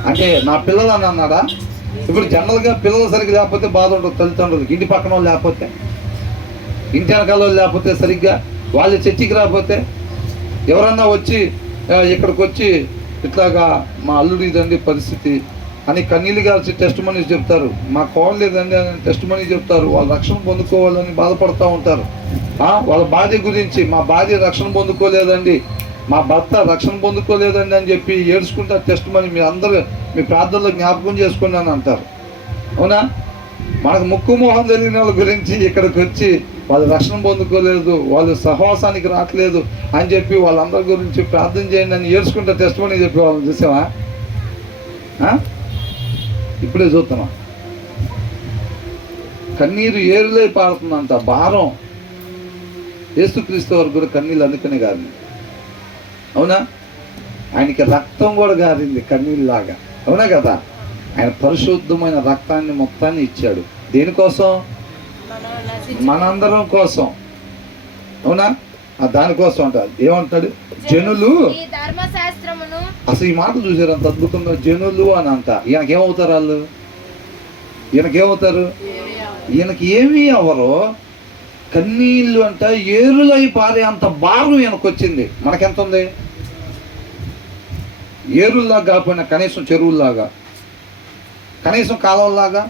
అంటే నా పిల్లలు అని అన్నాడా? ఇప్పుడు జనరల్గా పిల్లలు సరిగ్గా లేకపోతే బాధ ఉంటుంది తల్లిదండ్రులకి. ఇంటి పక్కన వాళ్ళు లేకపోతే, ఇంటి వెనకాల వాళ్ళు లేకపోతే, సరిగ్గా వాళ్ళు చర్చికి రాకపోతే, ఎవరన్నా వచ్చి ఇక్కడికి వచ్చి ఇట్లాగా మా అల్లుడు ఇదండి పరిస్థితి అని కన్నీళ్ళు గాల్చి టెస్ట్ మనీస్ చెప్తారు. మా కోడలు లేదండి అని టెస్ట్ మనీ చెప్తారు. వాళ్ళు రక్షణ పొందుకోవాలని బాధపడుతూ ఉంటారు. వాళ్ళ భార్య గురించి, మా భార్య రక్షణ పొందుకోలేదండి, మా భర్త రక్షణ పొందుకోలేదండి అని చెప్పి ఏడ్చుకుంటారు. టెస్ట్ మనీ మీరు అందరూ మీ ప్రార్థనలో జ్ఞాపకం చేసుకోండి అని అంటారు. అవునా? మనకు ముక్కు మోహం జరిగిన వాళ్ళ గురించి ఇక్కడికి వచ్చి వాళ్ళు రక్షణ పొందుకోలేదు, వాళ్ళు సహవాసానికి రావట్లేదు అని చెప్పి వాళ్ళందరి గురించి ప్రార్థన చేయండి అని ఏడ్చుకుంటా టెస్ట్ మనీ చెప్పి వాళ్ళని చూసావా? ఇప్పుడే చూస్తున్నాం. కన్నీరు ఏరులై పారుతుందంట, భారం. యేసుక్రీస్తు వారు కూడా కన్నీళ్ళు అందుకనే కాదు. అవునా? ఆయనకి రక్తం కూడా గారింది కన్నీళ్ళలాగా, అవునా కదా? ఆయన పరిశుద్ధమైన రక్తాన్ని మొత్తాన్ని ఇచ్చాడు. దేనికోసం? మనందరం కోసం, అవునా? దానికోసం అంటారు. ఏమంటాడు? జనులు. అసలు ఈ మాట చూసారు అంత అద్భుతంగా, జనులు అని అంట. ఈయనకేమవుతారు వాళ్ళు? ఈయనకేమవుతారు? ఈయనకి ఏమీ అవ్వరు. కన్నీళ్ళు అంట ఏరులై పారే అంత భారం ఈయనకు వచ్చింది. మనకెంత ఉంది? ఏరుల్లాగా కాకపోయినా కనీసం చెరువుల్లాగా, కనీసం కాలువల్లాగా,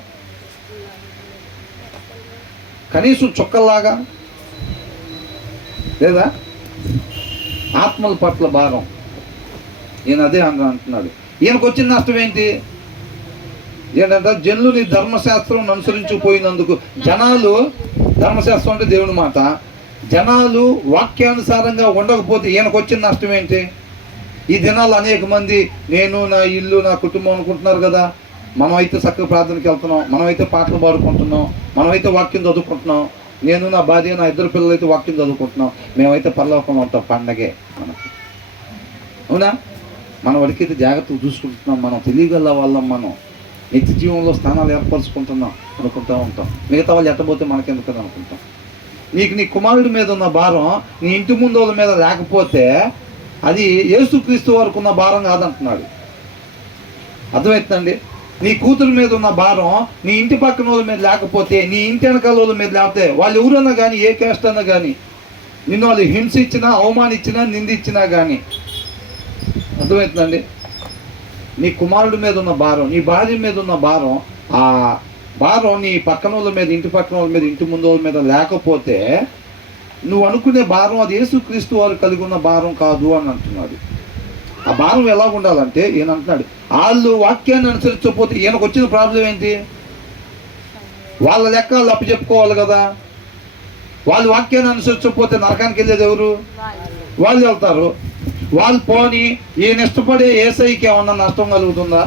కనీసం చుక్కల్లాగా లేదా? ఆత్మల పట్ల భారం. ఈయన అదే అంటున్నాడు. ఈయనకు వచ్చిన నష్టం ఏంటి? ఏంటంటే జనులు నీ ధర్మశాస్త్రం అనుసరించిపోయినందుకు. జనాలు, ధర్మశాస్త్రం అంటే దేవుని మాట, జనాలు వాక్యానుసారంగా ఉండకపోతే ఈయనకు వచ్చిన నష్టం ఏంటి? ఈ దినాలు అనేక మంది నేను, నా ఇల్లు, నా కుటుంబం అనుకుంటున్నారు కదా. మనమైతే చక్కగా ప్రార్థనకి వెళ్తున్నాం, మనమైతే పాటలు పాడుకుంటున్నాం, మనమైతే వాక్యం చదువుకుంటున్నాం. నేను, నా భార్య, నా ఇద్దరు పిల్లలు అయితే వాక్యం చదువుకుంటున్నాం. మేమైతే పరలోకంలో ఉంటాం, పండగే మనకి, అవునా? మన వాడికైతే జాగ్రత్తగా చూసుకుంటున్నాం. మనం తెలియగల వాళ్ళం, మనం నిత్య జీవంలో స్థానాలు ఏర్పరచుకుంటున్నాం అనుకుంటూ ఉంటాం. మిగతా వాళ్ళు ఎట్టబోతే మనకెందుకని అనుకుంటాం. నీ కుమారుడి మీద ఉన్న భారం నీ ఇంటి ముందు వాళ్ళ మీద లేకపోతే అది యేసుక్రీస్తు వరకు ఉన్న భారం కాదంటున్నాడు. అర్థమవుతుందండి? నీ కూతురు మీద ఉన్న భారం నీ ఇంటి పక్కన వాళ్ళ మీద లేకపోతే, నీ ఇంటి వెనకాల వాళ్ళ మీద లేకపోతే, వాళ్ళు ఎవరన్నా కానీ, ఏ క్యాస్ట్ అన్నా కానీ, నిన్ను వాళ్ళు హింసించినా, అవమానించినా, నిందించినా కానీ, అర్థమవుతుందండి? నీ కుమారుడి మీద ఉన్న భారం, నీ భార్య మీద ఉన్న భారం, ఆ భారం నీ పక్కన వాళ్ళ మీద, ఇంటి పక్కన వాళ్ళ మీద, ఇంటి ముందు వాళ్ళ మీద లేకపోతే నువ్వు అనుకునే భారం అది యేసుక్రీస్తు వారు కలిగి ఉన్న భారం కాదు అని అంటున్నాడు. ఆ భారం ఎలా ఉండాలంటే ఈయన అంటున్నాడు, వాళ్ళు వాక్యాన్ని అనుసరించకపోతే ఈయనకు వచ్చిన ప్రాబ్లం ఏంటి? వాళ్ళ లెక్క వాళ్ళు అప్పచెప్పుకోవాలి కదా. వాళ్ళు వాక్యాన్ని అనుసరించకపోతే నరకానికి వెళ్ళేది ఎవరు? వాళ్ళు వెళ్తారు. వాళ్ళు పోని ఈయన ఇష్టపడే యేసయ్యకి ఏమన్నా నష్టం కలుగుతుందా?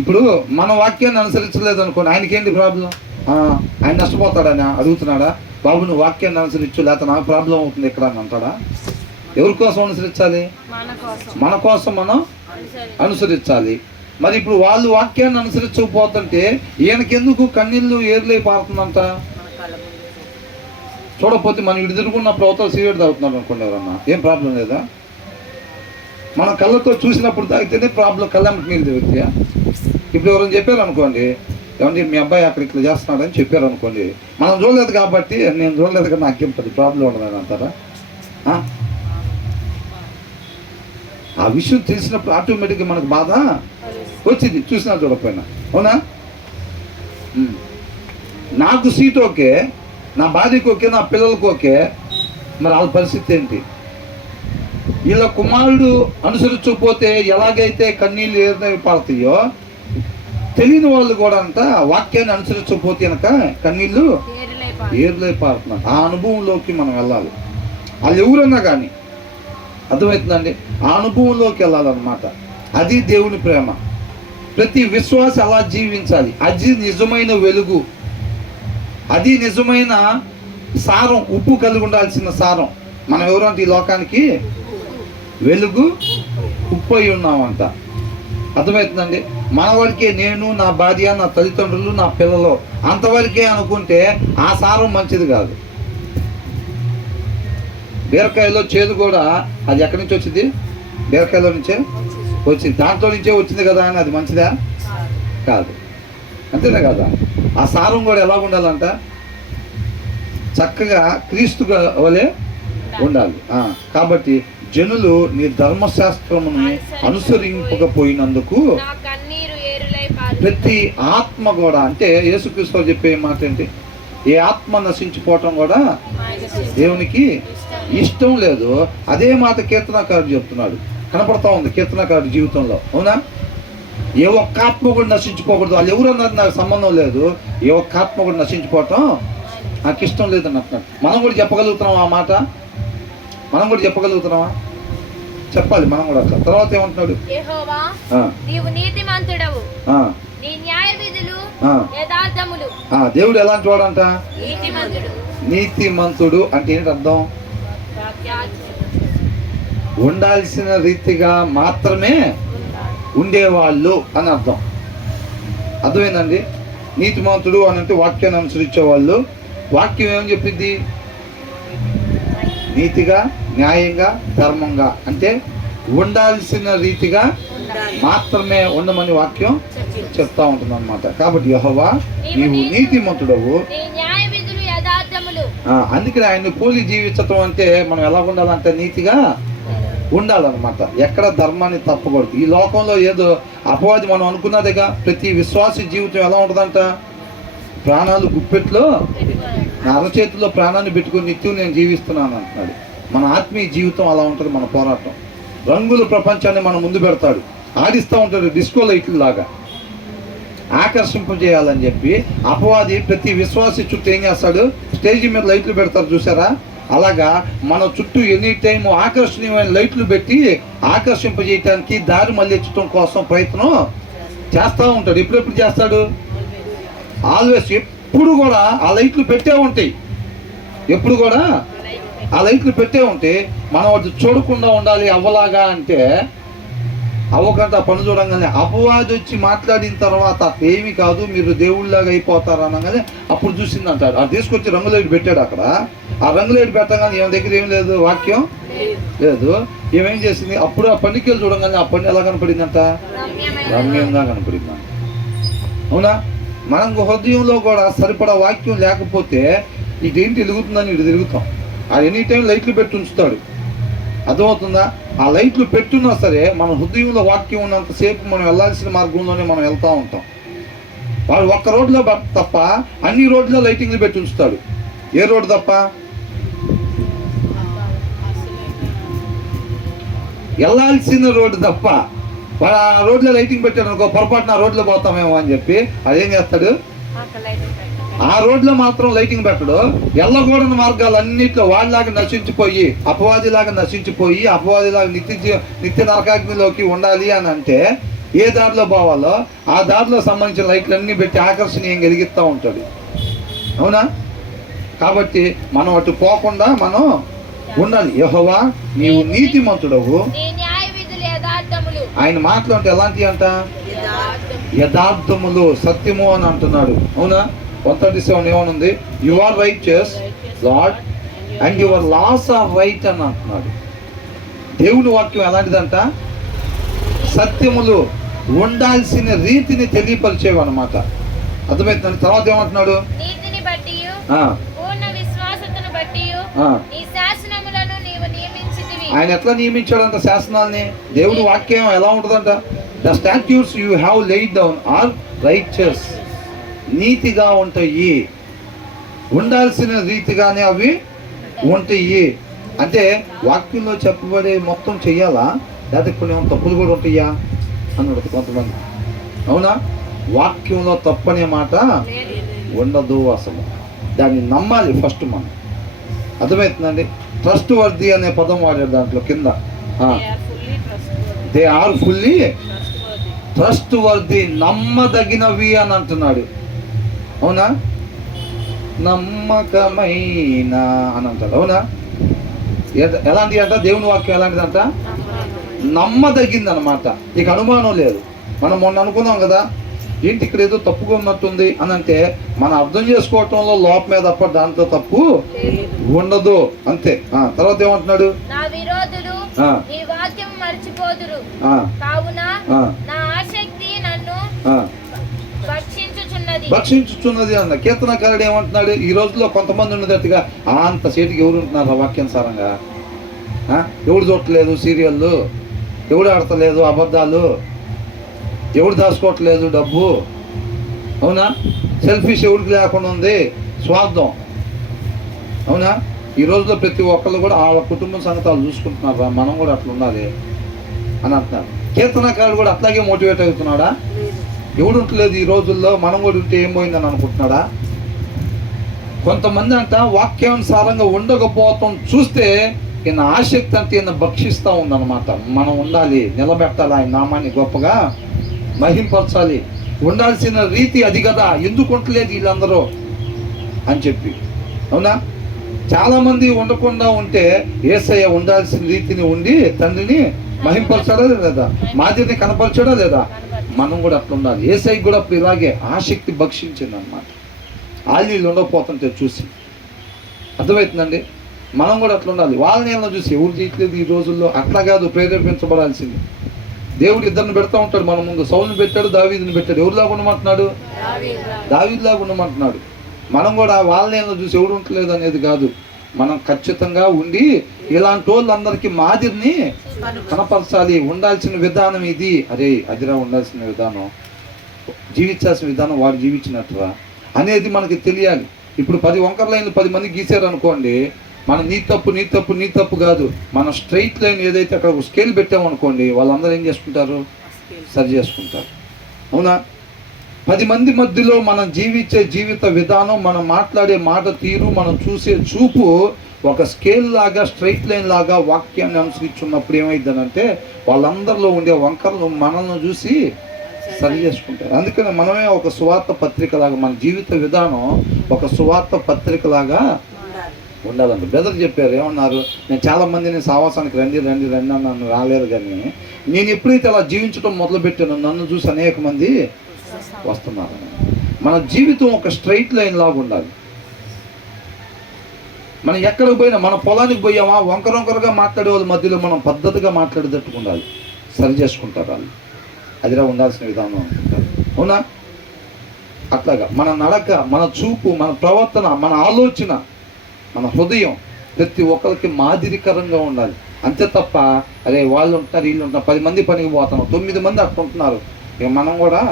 ఇప్పుడు మన వాక్యాన్ని అనుసరించలేదు అనుకోండి, ఆయనకేంటి ప్రాబ్లం? ఆయన నష్టపోతాడని అడుగుతున్నాడా? బాబు నువ్వు వాక్యాన్ని అనుసరించు, లేకపోతే నాకు ప్రాబ్లం అవుతుంది ఇక్కడ అని అంటాడా? ఎవరి కోసం అనుసరించాలి? మన కోసం మనం అనుసరించాలి. మరి ఇప్పుడు వాళ్ళు వాక్యాన్ని అనుసరించకపోతుంటే ఈయనకెందుకు కన్నీళ్ళు ఏర్లై పారుతుందంట? చూడకపోతే మనం ఇటు తిరుగున్నప్పుడు అవతల సిగరెట్ తాగుతున్నాడు అనుకోండి, ఎవరన్నా ఏం ప్రాబ్లం లేదా? మనం కళ్ళతో చూసినప్పుడు తాగితేనే ప్రాబ్లం, కళ్ళమ్మకి నీళ్ళు తిరుగుతాయా? ఇప్పుడు ఎవరైనా చెప్పారు అనుకోండి, ఏమంటే మీ అబ్బాయి అక్కడ ఇట్లా చేస్తున్నాడని చెప్పారు అనుకోండి, మనం చూడలేదు కాబట్టి, నేను చూడలేదు కదా నాకేం పెద్ద ప్రాబ్లం ఉండదని అంటారా? ఆ విషయం తెలిసినప్పుడు ఆటోమేటిక్గా మనకు బాధ వచ్చింది, చూసినా చూడకపోయినా, అవునా? నాకు సీట్ ఓకే, నా భార్యకు ఓకే, నా పిల్లలకు ఓకే, మరి వాళ్ళ పరిస్థితి ఏంటి? వీళ్ళ కుమారుడు అనుసరించకపోతే ఎలాగైతే కన్నీళ్ళు ఏదైనా పడతాయో, తెలియని వాళ్ళు కూడా అంట వాక్యాన్ని అనుసరించకపోతే కనుక కన్నీళ్ళు ఏర్లై పారుతున్నారు. ఆ అనుభవంలోకి మనం వెళ్ళాలి. వాళ్ళు ఎవరన్నా కానీ, అర్థమవుతుందండి? ఆ అనుభవంలోకి వెళ్ళాలన్నమాట. అది దేవుని ప్రేమ. ప్రతి విశ్వాస అలా జీవించాలి. అది నిజమైన వెలుగు, అది నిజమైన సారం, ఉప్పు కలిగి ఉండాల్సిన సారం. మనం ఎవరంటే ఈ లోకానికి వెలుగు, ఉప్పు అయి ఉన్నామంట. అర్థమవుతుందండి? మన వరకే, నేను, నా భార్య, నా తల్లిదండ్రులు, నా పిల్లలు, అంతవరకే అనుకుంటే ఆ సారం మంచిది కాదు. బీరకాయలో చేదు కూడా అది ఎక్కడి నుంచి వచ్చింది? బీరకాయలో నుంచే వచ్చింది, దాంట్లో నుంచే వచ్చింది కదా అని అది మంచిదా? కాదు. అంతేనా కదా? ఆ సారం కూడా ఎలా ఉండాలంట? చక్కగా క్రీస్తుగా వలె ఉండాలి. కాబట్టి జనులు నీ ధర్మశాస్త్రమును అనుసరింపకపోయినందుకు ప్రతి ఆత్మ కూడా, అంటే యేసుక్రీస్తు చెప్పే మాట ఏంటి? ఏ ఆత్మ నశించిపోవటం కూడా దేవునికి ఇష్టం లేదు. అదే మాట కీర్తనకారుడు చెప్తున్నాడు. కనపడతా ఉంది కీర్తనకారుడి జీవితంలో, అవునా? ఏ ఒక్క ఆత్మ కూడా నశించిపోకూడదు. వాళ్ళు ఎవరన్నది నాకు సంబంధం లేదు. ఏ ఒక్క ఆత్మ కూడా నశించిపోవటం నాకు ఇష్టం లేదని అంటున్నాడు. మనం కూడా చెప్పగలుగుతున్నాం ఆ మాట? మనం కూడా చెప్పగలుగుతున్నావా? చెప్పాలి మనం కూడా. తర్వాత ఏమంటున్నాడు? యెహోవా నీవు నీతిమంతుడవు, నీ న్యాయవిధులు యథార్థములు. దేవుడు ఎలాంటి వాడంట? నీతిమంతుడు. నీతిమంతుడు అంటే ఏంటి అర్థం? ఉండాల్సిన రీతిగా మాత్రమే ఉండేవాళ్ళు అని అర్థం. అర్థమైందండి? నీతిమంతుడు అని అంటే వాక్యాన్ని అనుసరించేవాళ్ళు. వాక్యం ఏమని చెప్పింది? నీతిగా, న్యాయంగా, ధర్మంగా, అంటే ఉండాల్సిన రీతిగా మాత్రమే ఉండమని వాక్యం చెప్తా ఉంటుంది అనమాట. కాబట్టి యెహోవా నీవు నీతిమంతుడవు, అందుకని ఆయన్ని పోలి జీవించటం అంటే మనం ఎలా ఉండాలంటే నీతిగా ఉండాలన్నమాట. ఎక్కడ ధర్మాన్ని తప్పకూడదు. ఈ లోకంలో ఏదో అపవాది మనం అనుకున్నదిగా ప్రతి విశ్వాసి జీవితం ఎలా ఉంటుందంట? ప్రాణాలు గుప్పెట్లో నా అరచేతిలో ప్రాణాన్ని పెట్టుకుని నిత్యం నేను జీవిస్తున్నాను అంటున్నాడు. మన ఆత్మీయ జీవితం అలా ఉంటుంది. మన పోరాటం రంగుల ప్రపంచాన్ని మన ముందు పెడతాడు, ఆడిస్తూ ఉంటాడు డిస్కో లైట్లు లాగా ఆకర్షింపజేయాలని చెప్పి. అపవాది ప్రతి విశ్వాసి చుట్టూ ఏం చేస్తాడు? స్టేజీ మీద లైట్లు పెడతారు చూసారా? అలాగా మన చుట్టూ ఎనీ టైం ఆకర్షణీయమైన లైట్లు పెట్టి ఆకర్షింపజేయటానికి, దారి మళ్ళించడం కోసం ప్రయత్నం చేస్తూ ఉంటాడు. ఎప్పుడెప్పుడు చేస్తాడు? ఆల్వేస్. ఎప్పుడు కూడా ఆ లైట్లు పెట్టే ఉంటాయి. ఎప్పుడు కూడా ఆ లైట్లు పెట్టే ఉంటే మనం అది చూడకుండా ఉండాలి. అవ్వలాగా అంటే అవ్వకంటే ఆ పని చూడంగానే అపవాది వచ్చి మాట్లాడిన తర్వాత ఏమి కాదు మీరు దేవుళ్ళలాగా అయిపోతారు అనగానే అప్పుడు చూసింది అంటాడు. అది తీసుకొచ్చి రంగులైట్ పెట్టాడు అక్కడ. ఆ రంగులైట్ పెట్టగానే ఏమి దగ్గర ఏం లేదు, వాక్యం లేదు. ఏమేం చేసింది? అప్పుడు ఆ పండుగలు చూడంగానే ఆ పండు ఎలా కనపడిందంట? రమ్యంగా కనపడిందంట. అవునా? మనం హృదయంలో కూడా సరిపడా వాక్యం లేకపోతే ఇదేంటి వెలుగుతుందని ఇటు తిరుగుతాం. ఆ ఎనీ టైం లైట్లు పెట్టి ఉంచుతాడు. అర్థమవుతుందా? ఆ లైట్లు పెట్టున్నా సరే మన హృదయంలో వాక్యం ఉన్నంతసేపు మనం వెళ్ళాల్సిన మార్గంలోనే మనం వెళ్తూ ఉంటాం. వాడు ఒక్క రోడ్లో తప్ప అన్ని రోడ్లో లైటింగ్లు పెట్టి ఉంచుతాడు. ఏ రోడ్డు తప్ప? వెళ్ళాల్సిన రోడ్డు తప్ప. వాడు ఆ రోడ్లో లైటింగ్ పెట్టాడు అనుకో, పొరపాటున ఆ రోడ్లో పోతామేమో అని చెప్పి అదేం చేస్తాడు? ఆ రోడ్లో మాత్రం లైటింగ్ పెట్టడు. వెళ్ళకూడని మార్గాలన్నింటిలో వాళ్ళలాగా నశించిపోయి, అపవాదిలాగా నశించిపోయి, అపవాదిలాగా నిత్య నరకాగ్నిలోకి ఉండాలి అని అంటే ఏ దారిలో పోవాలో ఆ దారిలో సంబంధించిన లైట్లన్నీ పెట్టి ఆకర్షణీయం కలిగిస్తూ ఉంటాడు. అవునా? కాబట్టి మనం అటు పోకుండా మనం ఉండాలి. యెహోవా నీవు నీతిమంతుడవు. ఆయన మాటలు అంటే ఎలాంటివి అంట? యథార్థములు, సత్యము అని అంటున్నాడు. అవునా? 137 ఏమనుంది? You are righteous lord and your laws are right అని అంటున్నాడు. దేవుని వాక్యం ఎలాంటిదంట? సత్యములు, ఉండాల్సిన రీతిని తెలియపరిచేవి అనమాట. అర్థమవుతుంది? తర్వాత ఏమంటున్నాడు? ఆయన ఎట్లా నియమించాడంట శాసనాల్ని? దేవుడి వాక్యం ఎలా ఉంటుందంట? The statutes you have laid down are righteous, నీతిగా ఉంటాయి, ఉండాల్సిన రీతిగానే అవి ఉంటాయి. అంటే వాక్యంలో చెప్పబడే మొత్తం చెయ్యాలా, లేకపోతే కొన్ని తప్పులు కూడా ఉంటాయా అన్నాడు కొంతమంది. అవునా? వాక్యంలో తప్పనే మాట ఉండదు. అసలు దాన్ని నమ్మాలి ఫస్ట్ మనం. అర్థమవుతుందండి? ట్రస్ట్ వర్ది అనే పదం వాడారు దాంట్లో కింద. They are fully trustworthy, నమ్మదగినవి అని అంటున్నాడు. అవునా? నమ్మకమైన అని అంటాడు. అవునా? ఎలాంటి అంట? దేవుని వాక్యం ఎలాంటిదంట? నమ్మదగింది అనమాట. ఇక అనుమానం లేదు. మనం మొన్న అనుకున్నాం కదా, ఏంటి ఇక్కడ ఏదో తప్పుగా ఉన్నట్టుంది అని అంటే మనం అర్థం చేసుకోవటంలో లోపమే తప్ప దాంట్లో తప్పు ఉండదు. అంతే. తర్వాత ఏమంటున్నాడు? భక్షించుచున్నది అన్న. కీర్తనకారుడు ఏమంటున్నాడు? ఈ రోజుల్లో కొంతమంది ఉన్నదట్టుగా అంత సేటికి ఎవరు ఉంటున్నారు వాక్యానుసారంగా? ఎవడు చూడట్లేదు సీరియళ్ళు, ఎవడు ఆడతలేదు అబద్ధాలు, ఎవడు దాచుకోవట్లేదు డబ్బు. అవునా? సెల్ఫిష్ ఎవరికి లేకుండా ఉంది, స్వార్థం. అవునా? ఈ రోజులో ప్రతి ఒక్కళ్ళు కూడా వాళ్ళ కుటుంబం సంగతాలు చూసుకుంటున్నారు. మనం కూడా అట్లా ఉండాలి అని అంటున్నారు. కీర్తనకారుడు కూడా అట్లాగే మోటివేట్ అవుతున్నాడా? ఎవడు ఉంటలేదు ఈ రోజుల్లో, మనం కూడా ఉంటే ఏం పోయిందని అనుకుంటున్నాడా? కొంతమంది అంట వాక్యానుసారంగా ఉండకపోవటం చూస్తే ఈయన ఆసక్తి అంటే ఈయన భక్షిస్తూ ఉందన్నమాట. మనం ఉండాలి, నిలబెట్టాలి, ఆయన నామాన్ని గొప్పగా మహింపరచాలి, ఉండాల్సిన రీతి అది కదా, ఎందుకు ఉండలేదు వీళ్ళందరూ అని చెప్పి. అవునా? చాలా మంది ఉండకుండా ఉంటే యేసయ్య ఉండాల్సిన రీతిని ఉండి తండ్రిని మహింపరచాడా లేదా, మాదిరిని కనపరచాడా లేదా? మనం కూడా అట్లా ఉండాలి. యేసయ్య కూడా అప్పుడు ఇలాగే ఆసక్తి భక్షించింది అనమాట, ఆలీలు ఉండకపోతుంటే చూసి. అర్థమవుతుందండి? మనం కూడా అట్లా ఉండాలి. వాళ్ళని ఏమన్నా చూసి ఎవరు చేయట్లేదు ఈ రోజుల్లో, అట్లా కాదు ప్రేరేపించబడాల్సింది. దేవుడు ఇద్దరిని పెడతా ఉంటాడు మన ముందు. సౌలుని పెట్టాడు, దావీదుని పెట్టాడు. ఎవరిలాగా ఉండమంటున్నాడు? దావీదులాగా ఉండమంటున్నాడు. మనం కూడా వాళ్ళని ఏమన్నా చూసి ఎవడు ఉండలేదు అనేది కాదు, మనం ఖచ్చితంగా ఉండి ఇలాంటి వాళ్ళందరికీ మాదిరిని కనపరచాలి. ఉండాల్సిన విధానం ఇది, అరే అదిరా ఉండాల్సిన విధానం, జీవించాల్సిన విధానం వాడు జీవించినట్టురా అనేది మనకి తెలియాలి. ఇప్పుడు 10 వంకర లైన్లు 10 మంది గీసారు అనుకోండి, మనం నీ తప్పు కాదు, మనం స్ట్రైట్ లైన్ ఏదైతే అక్కడ స్కేల్ పెట్టామనుకోండి, వాళ్ళందరూ ఏం చేసుకుంటారు? సరి చేసుకుంటారు. అవునా? 10 మంది మధ్యలో మనం జీవించే జీవిత విధానం, మనం మాట్లాడే మాట తీరు, మనం చూసే చూపు ఒక స్కేల్ లాగా, స్ట్రైట్ లైన్ లాగా వాక్యాన్ని అనుసరించున్నప్పుడు ఏమైందనంటే వాళ్ళందరిలో ఉండే వంకరలు మనల్ని చూసి సరి చేసుకుంటారు. అందుకని మనమే ఒక సువార్త పత్రిక లాగా, మన జీవిత విధానం ఒక సువార్త పత్రిక లాగా ఉండాలండి. బ్రదర్ చెప్పారు, ఏమన్నారు? నేను చాలా మందిని సావాసానికి రండి నన్ను రాలేదు, కానీ నేను ఎప్పుడైతే అలా జీవించడం మొదలుపెట్టానో నన్ను చూసి అనేక మంది వస్తున్నారు. మన జీవితం ఒక స్ట్రైట్ లైన్ లాగా ఉండాలి. మనం ఎక్కడికి పోయినా, మన పొలానికి పోయామా, వంకరగా మాట్లాడే వాళ్ళ మధ్యలో మనం పద్ధతిగా మాట్లాడేటట్టు ఉండాలి, సరి చేసుకుంటారు వాళ్ళు. అదిలా ఉండాల్సిన విధానం అనుకుంటారు. అవునా? అట్లాగా మన నడక, మన చూపు, మన ప్రవర్తన, మన ఆలోచన, మన హృదయం ప్రతి ఒక్కరికి మాదిరికరంగా ఉండాలి. అంతే తప్ప అరే వాళ్ళు ఉంటారు వీళ్ళు ఉంటారు 10 మంది పనికి పోతున్నాం 9 మంది అట్లా ఉంటున్నారు, ఇక మనం కూడా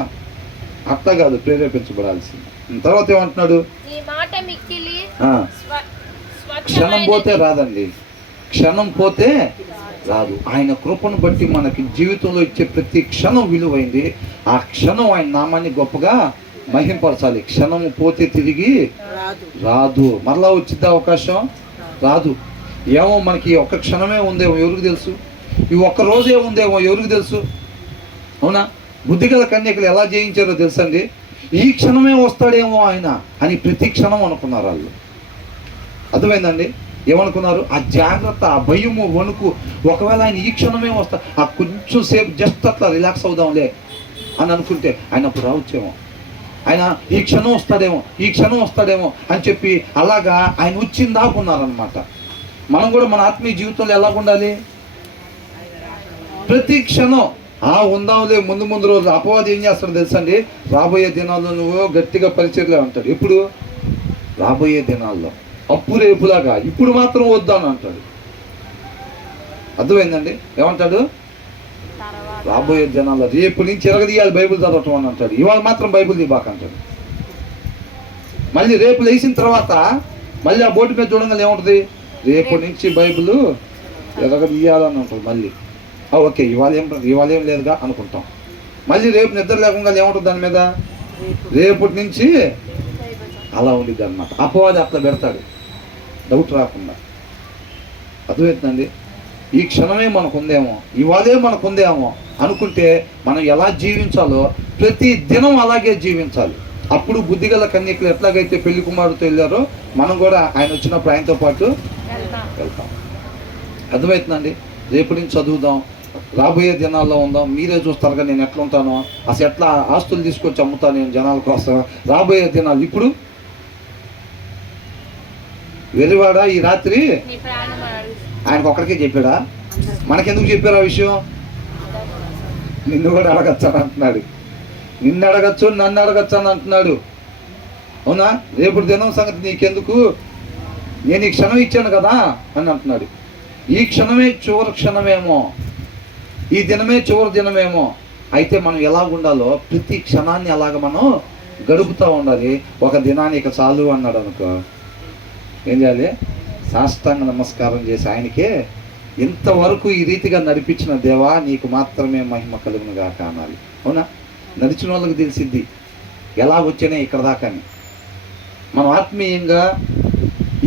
అట్లా కాదు, ప్రేరేపించబడాల్సింది. తర్వాత ఏమంటున్నాడు? క్షణం పోతే రాదండి, క్షణం పోతే రాదు. ఆయన కృపను బట్టి మనకి జీవితంలో ఇచ్చే ప్రతి క్షణం విలువైంది. ఆ క్షణం ఆయన నామాన్ని గొప్పగా మహింపరచాలి. క్షణము పోతే తిరిగి రాదు, మరలా వచ్చిద్ద అవకాశం రాదు. ఏమో మనకి ఒక్క క్షణమే ఉందేమో ఎవరికి తెలుసు, ఈ ఒక్క రోజే ఉందేమో ఎవరికి తెలుసు. అవునా? బుద్ధిగల కన్యకలు ఎలా జయించారో తెలుసండి, ఈ క్షణమే వస్తాడేమో ఆయన అని ప్రతి క్షణం అనుకున్నారు వాళ్ళు. అర్థమైందండి? ఏమనుకున్నారు? ఆ జాగ్రత్త, ఆ భయము, వణుకు, ఒకవేళ ఆయన ఈ క్షణమే వస్తా, ఆ కొంచెం సేపు జస్ట్ అట్లా రిలాక్స్ అవుదాంలే అని అనుకుంటే ఆయన అప్పుడు రావచ్చేమో, ఆయన ఈ క్షణం వస్తాడేమో అని చెప్పి అలాగా ఆయన వచ్చిందాకున్నారనమాట. మనం కూడా మన ఆత్మీయ జీవితంలో ఎలా ఉండాలి? ప్రతి క్షణం ఉందాంలే, ముందు రోజు అపవాది ఏం చేస్తాడు తెలుసండి? రాబోయే దినాల్లో నువ్వు గట్టిగా పరిచర్లే అంటాడు. ఎప్పుడు? రాబోయే దినాల్లో, అప్పు రేపులాగా, ఇప్పుడు మాత్రం వద్దాను అంటాడు. అర్థమైందండి? ఏమంటాడు? రాబోయే జనాల్లో రేపు నుంచి ఎరగదీయాలి బైబిల్ చదవటం అని అంటాడు. ఇవాళ మాత్రం బైబిల్ దిబాక అంటాడు. మళ్ళీ రేపు లేచిన తర్వాత మళ్ళీ ఆ బోర్డు మీద చూడంగానే ఏముంటుంది? రేపు నుంచి బైబిల్ ఎరగదీయాలని ఉంటుంది. మళ్ళీ ఓకే ఇవాళ ఏం లేదుగా అనుకుంటాం. మళ్ళీ రేపు నిద్ర లేకుండా ఏముంటుంది దాని మీద? రేపటి నుంచి అలా ఉండిద్ది అన్నమాట. అపవాది అట్లా పెడతాడు, డౌట్ రాకుండా. అర్థమవుతుందండి? ఈ క్షణమే మనకుందేమో, ఇవాళే మనకుందేమో అనుకుంటే మనం ఎలా జీవించాలో ప్రతి దినం అలాగే జీవించాలి. అప్పుడు బుద్ధిగల కన్యకలు ఎట్లాగైతే పెళ్లి కుమారుతో వెళ్ళారో మనం కూడా ఆయన వచ్చినప్పుడు ఆయనతో పాటు వెళ్తాం. అర్థమవుతుందండి? రేపు నుంచి చదువుదాం, రాబోయే దినాల్లో ఉందాం. మీరే చూస్తారుగా నేను ఎట్లా ఉంటానో, అసలు ఎట్లా ఆస్తులు తీసుకొచ్చి అమ్ముతాను నేను జనాల కోసం. రాబోయే దినాలు ఇప్పుడు వెలివాడా ఈ రాత్రి ఆయనకు ఒక్కడికే చెప్పాడా? మనకెందుకు చెప్పారు ఆ విషయం? నిన్ను కూడా అడగచ్చు అని అంటున్నాడు. నిన్ను అడగచ్చు, నన్ను అడగచ్చు అని అంటున్నాడు. అవునా? రేపు దినం సంగతి నీకెందుకు, నేను ఈ క్షణం ఇచ్చాను కదా అని అంటున్నాడు. ఈ క్షణమే చివరి క్షణమేమో, ఈ దినమే చివరి దినమేమో. అయితే మనం ఎలా ఉండాలో ప్రతి క్షణాన్ని అలాగ మనం గడుపుతూ ఉండాలి. ఒక దినానికి చాలు అన్నాడు అనుకో, ఏం చేయాలి? సాష్టాంగ నమస్కారం చేసి ఆయనకే ఇంతవరకు ఈ రీతిగా నడిపించిన దేవా నీకు మాత్రమే మహిమ కలుగునుగా కానాలి. అవునా? నడిచిన వాళ్ళకి తెలిసిద్ది ఎలా వచ్చానే ఇక్కడ దాకా అని. మనం ఆత్మీయంగా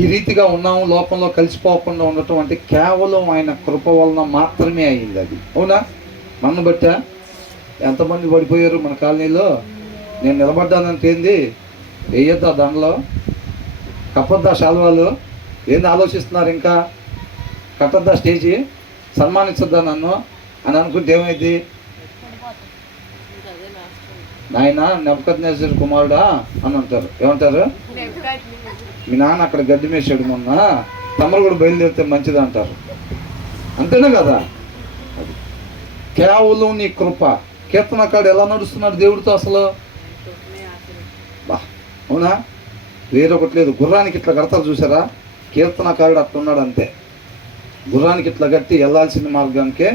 ఈ రీతిగా ఉన్నాము, లోకంలో కలిసిపోకుండా ఉండటం అంటే కేవలం ఆయన కృప వలన మాత్రమే అయ్యింది అది. అవునా? మన బట్టా ఎంతమంది పడిపోయారు మన కాలనీలో. నేను నిలబడ్డానంటే ఏంది? వేయొద్దా దండలో, కప్పొద్దా శాల్వాలు, ఏంది ఆలోచిస్తున్నారు? ఇంకా కట్టద్దా స్టేజీ, సన్మానించద్దా నన్ను అని అనుకుంటే ఏమైంది? నాయన నెబుకద్నెజరు కుమారుడా అని అంటారు. ఏమంటారు? మీ నాన్న అక్కడ గడ్డి మేసాడు మొన్న, తమరు కూడా బయలుదేరితే మంచిది అంటారు. అంతేనా కదా? అది కేవలం నీ కృప. కీర్తనకాడు ఎలా నడుస్తున్నాడు దేవుడితో అసలు? బా, అవునా? వేరొకటి లేదు. గుర్రానికి ఇట్లా కడతారు చూసారా? కీర్తనకారుడు అట్లా ఉన్నాడు అంతే. గుర్రానికి ఇట్లా కట్టి వెళ్ళాల్సిన మార్గానికే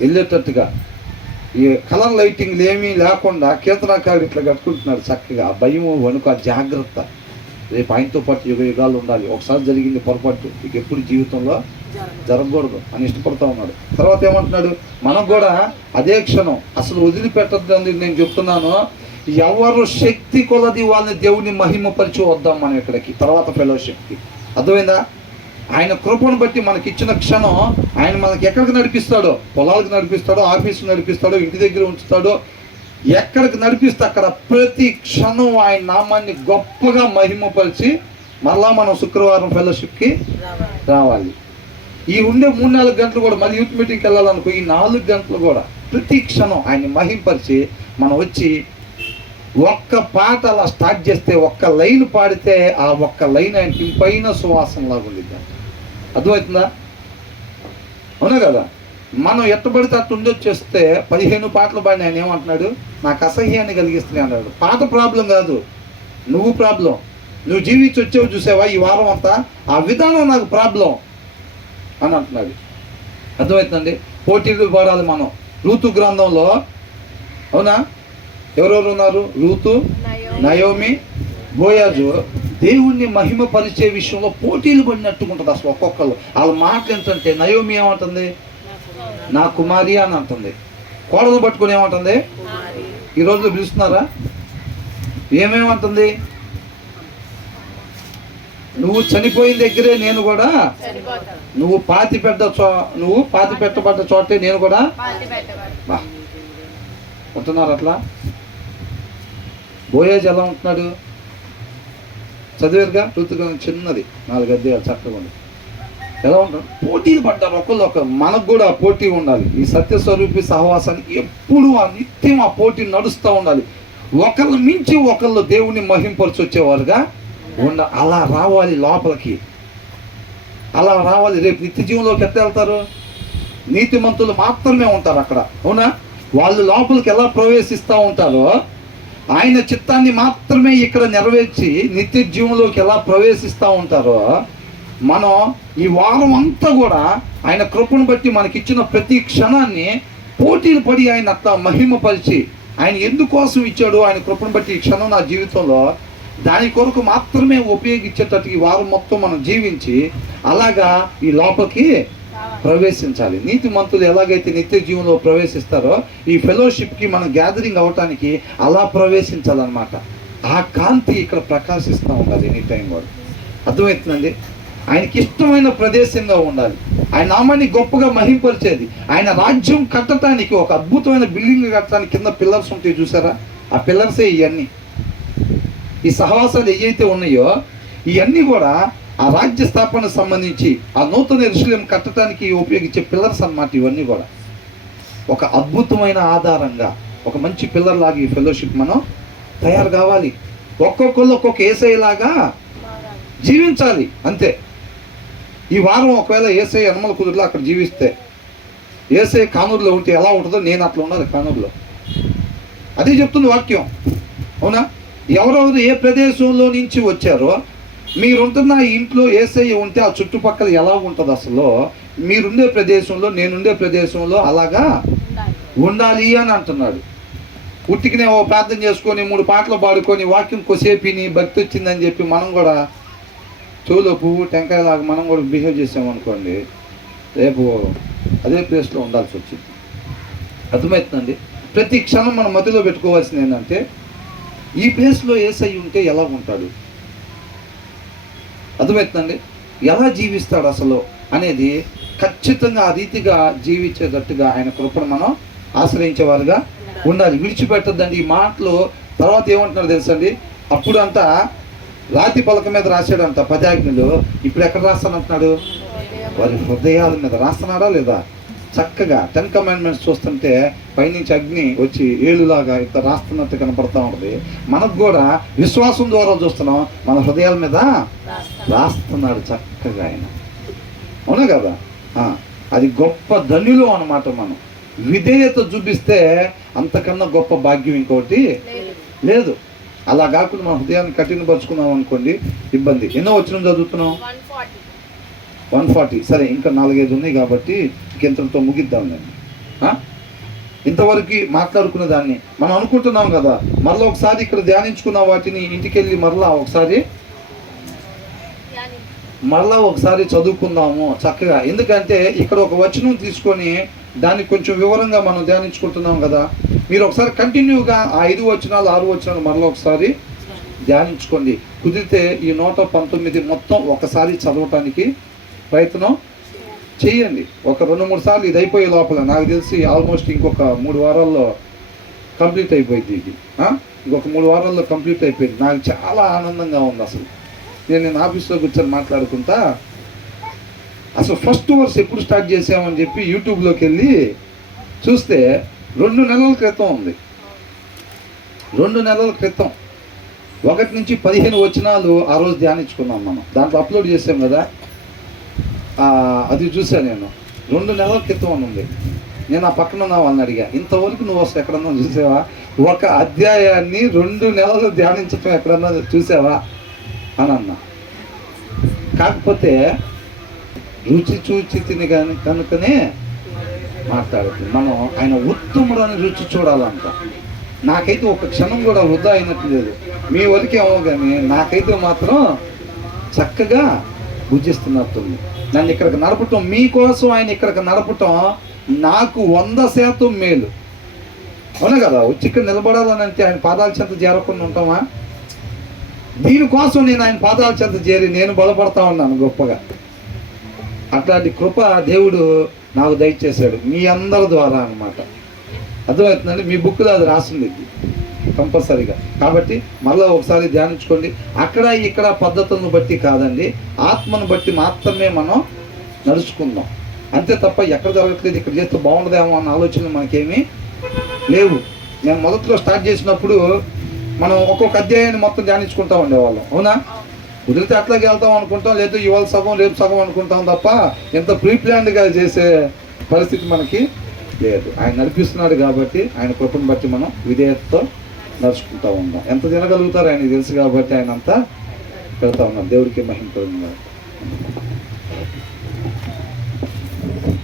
వెళ్ళేటట్టుగా ఈ కలర్ లైటింగ్లు ఏమీ లేకుండా కీర్తనకారుడు ఇట్లా కట్టుకుంటున్నాడు చక్కగా. భయం, వణుకు, ఆ జాగ్రత్త. రేపు ఆయనతో పాటు యుగ యుగాలు ఉండాలి. ఒకసారి జరిగింది పొరపాటు, ఇక ఎప్పుడు జీవితంలో జరగకూడదు అని ఇష్టపడుతూ ఉన్నాడు. తర్వాత ఏమంటున్నాడు? మనకు కూడా అదే క్షణం అసలు వదిలిపెట్టద్దని నేను చెప్తున్నాను. ఎవరు శక్తి కొలది వాళ్ళని దేవుని మహిమపరిచి వద్దాం మనం ఇక్కడికి, తర్వాత ఫెలోషిప్కి. అర్థమైందా? ఆయన కృపను బట్టి మనకి ఇచ్చిన క్షణం ఆయన మనకి ఎక్కడికి నడిపిస్తాడో, పొలాలకు నడిపిస్తాడో, ఆఫీసుకు నడిపిస్తాడో, ఇంటి దగ్గర ఉంచుతాడో, ఎక్కడికి నడిపిస్తే అక్కడ ప్రతి క్షణం ఆయన నామాన్ని గొప్పగా మహిమపరిచి మరలా మనం శుక్రవారం ఫెలోషిప్కి రావాలి. ఈ ఉండే 3-4 గంటలు కూడా మళ్ళీ యూత్ మీటింగ్కి వెళ్ళాలనుకో, ఈ 4 గంటలు కూడా ప్రతి క్షణం ఆయన్ని మహింపరిచి మనం వచ్చి ఒక్క పాట అలా స్టార్ట్ చేస్తే, ఒక్క లైన్ పాడితే ఆ ఒక్క లైన్ ఆయనకి ఇంపైన సువాసనలాగా ఉండిద్ది. అర్థమవుతుందా? అవునా కదా? మనం ఎట్టబడితే అట్టు ఉండొచ్చేస్తే 15 పాటలు పాడిన ఆయన ఏమంటున్నాడు? నాకు అసహ్యాన్ని కలిగిస్తుంది అన్నాడు. పాట ప్రాబ్లం కాదు, నువ్వు ప్రాబ్లం. నువ్వు జీవించి వచ్చావు చూసావా ఈ వారం అంతా, ఆ విధానం నాకు ప్రాబ్లం అని అంటున్నాడు. అర్థమవుతుందండి? పోటీలు పాడాలి మనం. రూతు గ్రంథంలో, అవునా, ఎవరెవరు ఉన్నారు? Ruth, Naomi, Boaz. దేవుణ్ణి మహిమపరిచే విషయంలో పోటీలు పడినట్టుకుంటుంది అసలు ఒక్కొక్కరు. వాళ్ళ మాటలు ఏంటంటే, నయోమి ఏమంటుంది? నా కుమారి అని అంటుంది. కోడలు పట్టుకుని ఏమంటుంది? ఈ రోజులో పిలుస్తున్నారా? ఏమేమంటుంది? నువ్వు చనిపోయిన దగ్గరే నేను కూడా, నువ్వు పాతి పెట్టబడ్డ చోటే నేను కూడా. బా, ఉంటున్నారు అట్లా. బోయాజు ఎలా ఉంటున్నాడు? చదివారుగా, ఋతుగా చిన్నది 4 అధ్యాయాలు చక్కగా ఉంది. ఎలా ఉంటారు? పోటీలు పడ్డారు ఒకళ్ళు. మనకు కూడా పోటీ ఉండాలి. ఈ సత్యస్వరూపి సహవాసానికి ఎప్పుడు నిత్యం ఆ పోటీ నడుస్తూ ఉండాలి. ఒకళ్ళు మించి ఒకళ్ళు దేవుని మహింపరిచి వచ్చేవారుగా అలా రావాలి లోపలికి, అలా రావాలి. రేపు నిత్య జీవంలోకి ఎట్లా వెళ్తారు? నీతిమంతులు మాత్రమే ఉంటారు అక్కడ, అవునా? వాళ్ళు లోపలికి ఎలా ప్రవేశిస్తూ ఉంటారో, ఆయన చిత్తాన్ని మాత్రమే ఇక్కడ నెరవేర్చి నిత్య జీవంలోకి ఎలా ప్రవేశిస్తూ ఉంటారో, మనం ఈ వారం అంతా కూడా ఆయన కృపను బట్టి మనకిచ్చిన ప్రతి క్షణాన్ని పోటీలు పడి ఆయన అట్లా మహిమపరిచి, ఆయన ఎందుకోసం ఇచ్చాడు, ఆయన కృపను బట్టి ఈ క్షణం నా జీవితంలో దాని కొరకు మాత్రమే ఉపయోగించేటట్టు ఈ వారం మొత్తం మనం జీవించి అలాగా ఈ లోపలికి ప్రవేశించాలి. నీతిమంతులు ఎలాగైతే నిత్య జీవంలో ప్రవేశిస్తారో, ఈ ఫెలోషిప్కి మనం గ్యాదరింగ్ అవటానికి అలా ప్రవేశించాలన్నమాట. ఆ కాంతి ఇక్కడ ప్రకాశిస్తూ ఉండాలి ఎనీ టైం కూడా. అర్థమవుతుందండి? ఆయనకి ఇష్టమైన ప్రదేశంగా ఉండాలి. ఆయన నామాన్ని గొప్పగా మహింపరిచేది. ఆయన రాజ్యం కట్టడానికి, ఒక అద్భుతమైన బిల్డింగ్ కట్టడానికి కింద పిల్లర్స్ ఉంటాయి చూసారా? ఆ పిల్లర్సే ఇవన్నీ. ఈ సహవాసాలు ఏవైతే ఉన్నాయో ఇవన్నీ కూడా ఆ రాజ్య స్థాపన సంబంధించి ఆ నూతన యెరూషలేం కట్టడానికి ఉపయోగించే పిల్లర్స్ అన్నమాట. ఇవన్నీ కూడా ఒక అద్భుతమైన ఆధారంగా, ఒక మంచి పిల్లర్ లాగా ఈ ఫెలోషిప్ మనం తయారు కావాలి. ఒక్కొక్కళ్ళు ఒక్కొక్క యేసయ్యలాగా జీవించాలి అంతే. ఈ వారం ఒకవేళ యేసయ్య యనమల కుదురులో అక్కడ జీవిస్తే, యేసయ్య కానూరులో ఉంటే ఎలా ఉంటుందో నేను అట్లా ఉన్నది కానూరులో. అదే చెప్తుంది వాక్యం, అవునా? ఎవరెవరు ఏ ప్రదేశంలో నుంచి వచ్చారో, మీరుంటున్న ఇంట్లో యేసయ్య ఉంటే ఆ చుట్టుపక్కల ఎలా ఉంటుంది అసలు, మీరుండే ప్రదేశంలో నేనుండే ప్రదేశంలో అలాగా ఉండాలి అని అంటున్నాడు. ఉట్టికినే ఓ ప్రార్థన చేసుకొని 3 పాటలు పాడుకొని వాక్యం కొసేపిని భక్తి వచ్చిందని చెప్పి మనం కూడా చెవులో పువ్వు టెంకాయలాగా మనం కూడా బిహేవ్ చేసామనుకోండి, రేపు అదే ప్లేస్లో ఉండాల్సి వచ్చింది. అర్థమవుతుందండి? ప్రతి క్షణం మనం మధ్యలో పెట్టుకోవాల్సింది ఏంటంటే, ఈ ప్లేస్లో యేసయ్య ఉంటే ఎలా ఉంటాడు, అర్థమవుతుందండి? ఎలా జీవిస్తాడు అసలు అనేది ఖచ్చితంగా ఆ రీతిగా జీవించేటట్టుగా ఆయన కృపను మనం ఆశ్రయించేవారుగా ఉండాలి. విడిచిపెట్టద్దండి ఈ మాటలు. తర్వాత ఏమంటున్నారు తెలుసండి? అప్పుడు అంతా రాతి పలక మీద రాశాడంట 10 ఆజ్ఞలు. ఇప్పుడు ఎక్కడ రాస్తానంటున్నాడు? వారి హృదయాల మీద రాస్తున్నాడా లేదా? చక్కగా 10 కమాండ్మెంట్స్ చూస్తుంటే పైనుంచి అగ్ని వచ్చి ఏలులాగా ఇంత రాస్తున్నట్టు కనపడతా ఉంటుంది. మనకు కూడా విశ్వాసం ద్వారా చూస్తున్నాం, మన హృదయాల మీద రాస్తున్నాడు చక్కగా ఆయన. అవునా కదా? అది గొప్ప ధన్యులు అన్నమాట. మనం విధేయత చూపిస్తే అంతకన్నా గొప్ప భాగ్యం ఇంకోటి లేదు. అలా కాకుండా మన హృదయాన్ని కఠినపరుచుకున్నాం అనుకోండి, ఇబ్బంది. ఎన్నో వచనం చదువుతున్నాం? 140. సరే, ఇంకా 4-5 ఉన్నాయి కాబట్టి ఇంతటితో ముగిద్దాం దాన్ని. ఇంతవరకు మాట్లాడుకున్న దాన్ని మనం అనుకుంటున్నాం కదా, మరలా ఒకసారి ఇక్కడ ధ్యానించుకున్న వాటిని ఇంటికి వెళ్ళి మరలా ఒకసారి చదువుకుందాము చక్కగా. ఎందుకంటే ఇక్కడ ఒక వచనం తీసుకొని దాన్ని కొంచెం వివరంగా మనం ధ్యానించుకుంటున్నాం కదా. మీరు ఒకసారి కంటిన్యూగా ఆ 5 వచనాలు 6 వచనాలు మరలా ఒకసారి ధ్యానించుకోండి. కుదిరితే ఈ 119 మొత్తం ఒకసారి చదవటానికి ప్రయత్నం చేయండి. ఒక 2-3 సార్లు ఇది అయిపోయే లోపల నాకు తెలిసి ఆల్మోస్ట్ ఇంకొక 3 వారాల్లో కంప్లీట్ అయిపోయింది. ఇది ఇంకొక 3 వారాల్లో కంప్లీట్ అయిపోయింది. నాకు చాలా ఆనందంగా ఉంది. అసలు నేను ఆఫీస్లో కూర్చొని మాట్లాడుకుంటా అసలు ఫస్ట్ వర్స్ ఎప్పుడు స్టార్ట్ చేసామని చెప్పి యూట్యూబ్లోకి వెళ్ళి చూస్తే 2 నెలల క్రితం ఉంది. 2 నెలల క్రితం 1 నుంచి 15 వచనాలు ఆ రోజు ధ్యానించుకున్నాం మనం. దాంట్లో అప్లోడ్ చేసాం కదా, అది చూసాను నేను. 2 నెలల క్రితం అని ఉంది. నేను ఆ పక్కన ఉన్న వాళ్ళని అడిగా, ఇంతవరకు నువ్వు అసలు ఎక్కడన్నా చూసావా? ఒక అధ్యాయాన్ని 2 నెలలు ధ్యానించటం ఎక్కడన్నా చూసావా అని అన్నా. కాకపోతే రుచి చూచి తిని కానీ కనుకనే మాట్లాడుతుంది. మనం ఆయన ఉత్తముడు అని రుచి చూడాలంట. నాకైతే ఒక క్షణం కూడా వృధా అయినట్టు లేదు. మీ వరకు ఏమో కానీ నాకైతే మాత్రం చక్కగా భుజిస్తున్నట్టుంది. నన్ను ఇక్కడికి నడపటం, మీకోసం ఆయన ఇక్కడికి నడపటం నాకు 100% మేలు. అవునా కదా? వచ్చి ఇక్కడ నిలబడాలని అంటే ఆయన పాదాల చెంత చేరకుండా ఉంటామా? దీనికోసం నేను ఆయన పాదాల చెంత చేరి నేను బలపడతా ఉన్నాను గొప్పగా. అట్లాంటి కృప దేవుడు నాకు దయచేశాడు మీ అందరి ద్వారా అన్నమాట. అర్థమవుతుందండి? మీ బుక్లో అది రాసింది కంపల్సరీగా. కాబట్టి మళ్ళీ ఒకసారి ధ్యానించుకోండి. అక్కడ ఇక్కడ పద్ధతులను బట్టి కాదండి, ఆత్మను బట్టి మాత్రమే మనం నడుచుకుందాం. అంతే తప్ప ఎక్కడ జరగట్లేదు ఇక్కడ చేస్తే బాగుండదేమో అన్న ఆలోచనలు మనకేమీ లేవు. నేను మొదట్లో స్టార్ట్ చేసినప్పుడు మనం ఒక్కొక్క అధ్యాయాన్ని మొత్తం ధ్యానించుకుంటూ ఉండేవాళ్ళం. అవునా? కుదిరితే అట్లాగే వెళ్తాం అనుకుంటాం, లేదా ఇవాళ సగం రేపు సగం అనుకుంటాం తప్ప ఎంత ప్రీప్లాన్డ్గా చేసే పరిస్థితి మనకి లేదు. ఆయన నడిపిస్తున్నాడు కాబట్టి ఆయన కృపను బట్టి మనం విధేయతతో నడుచుకుంటూ ఉందాం. ఎంత తినగలుగుతారో ఆయనకి తెలుసు కాబట్టి ఆయన అంతా పెడతా ఉన్నాం. దేవుడికి మహిమ కలుగుతుంది.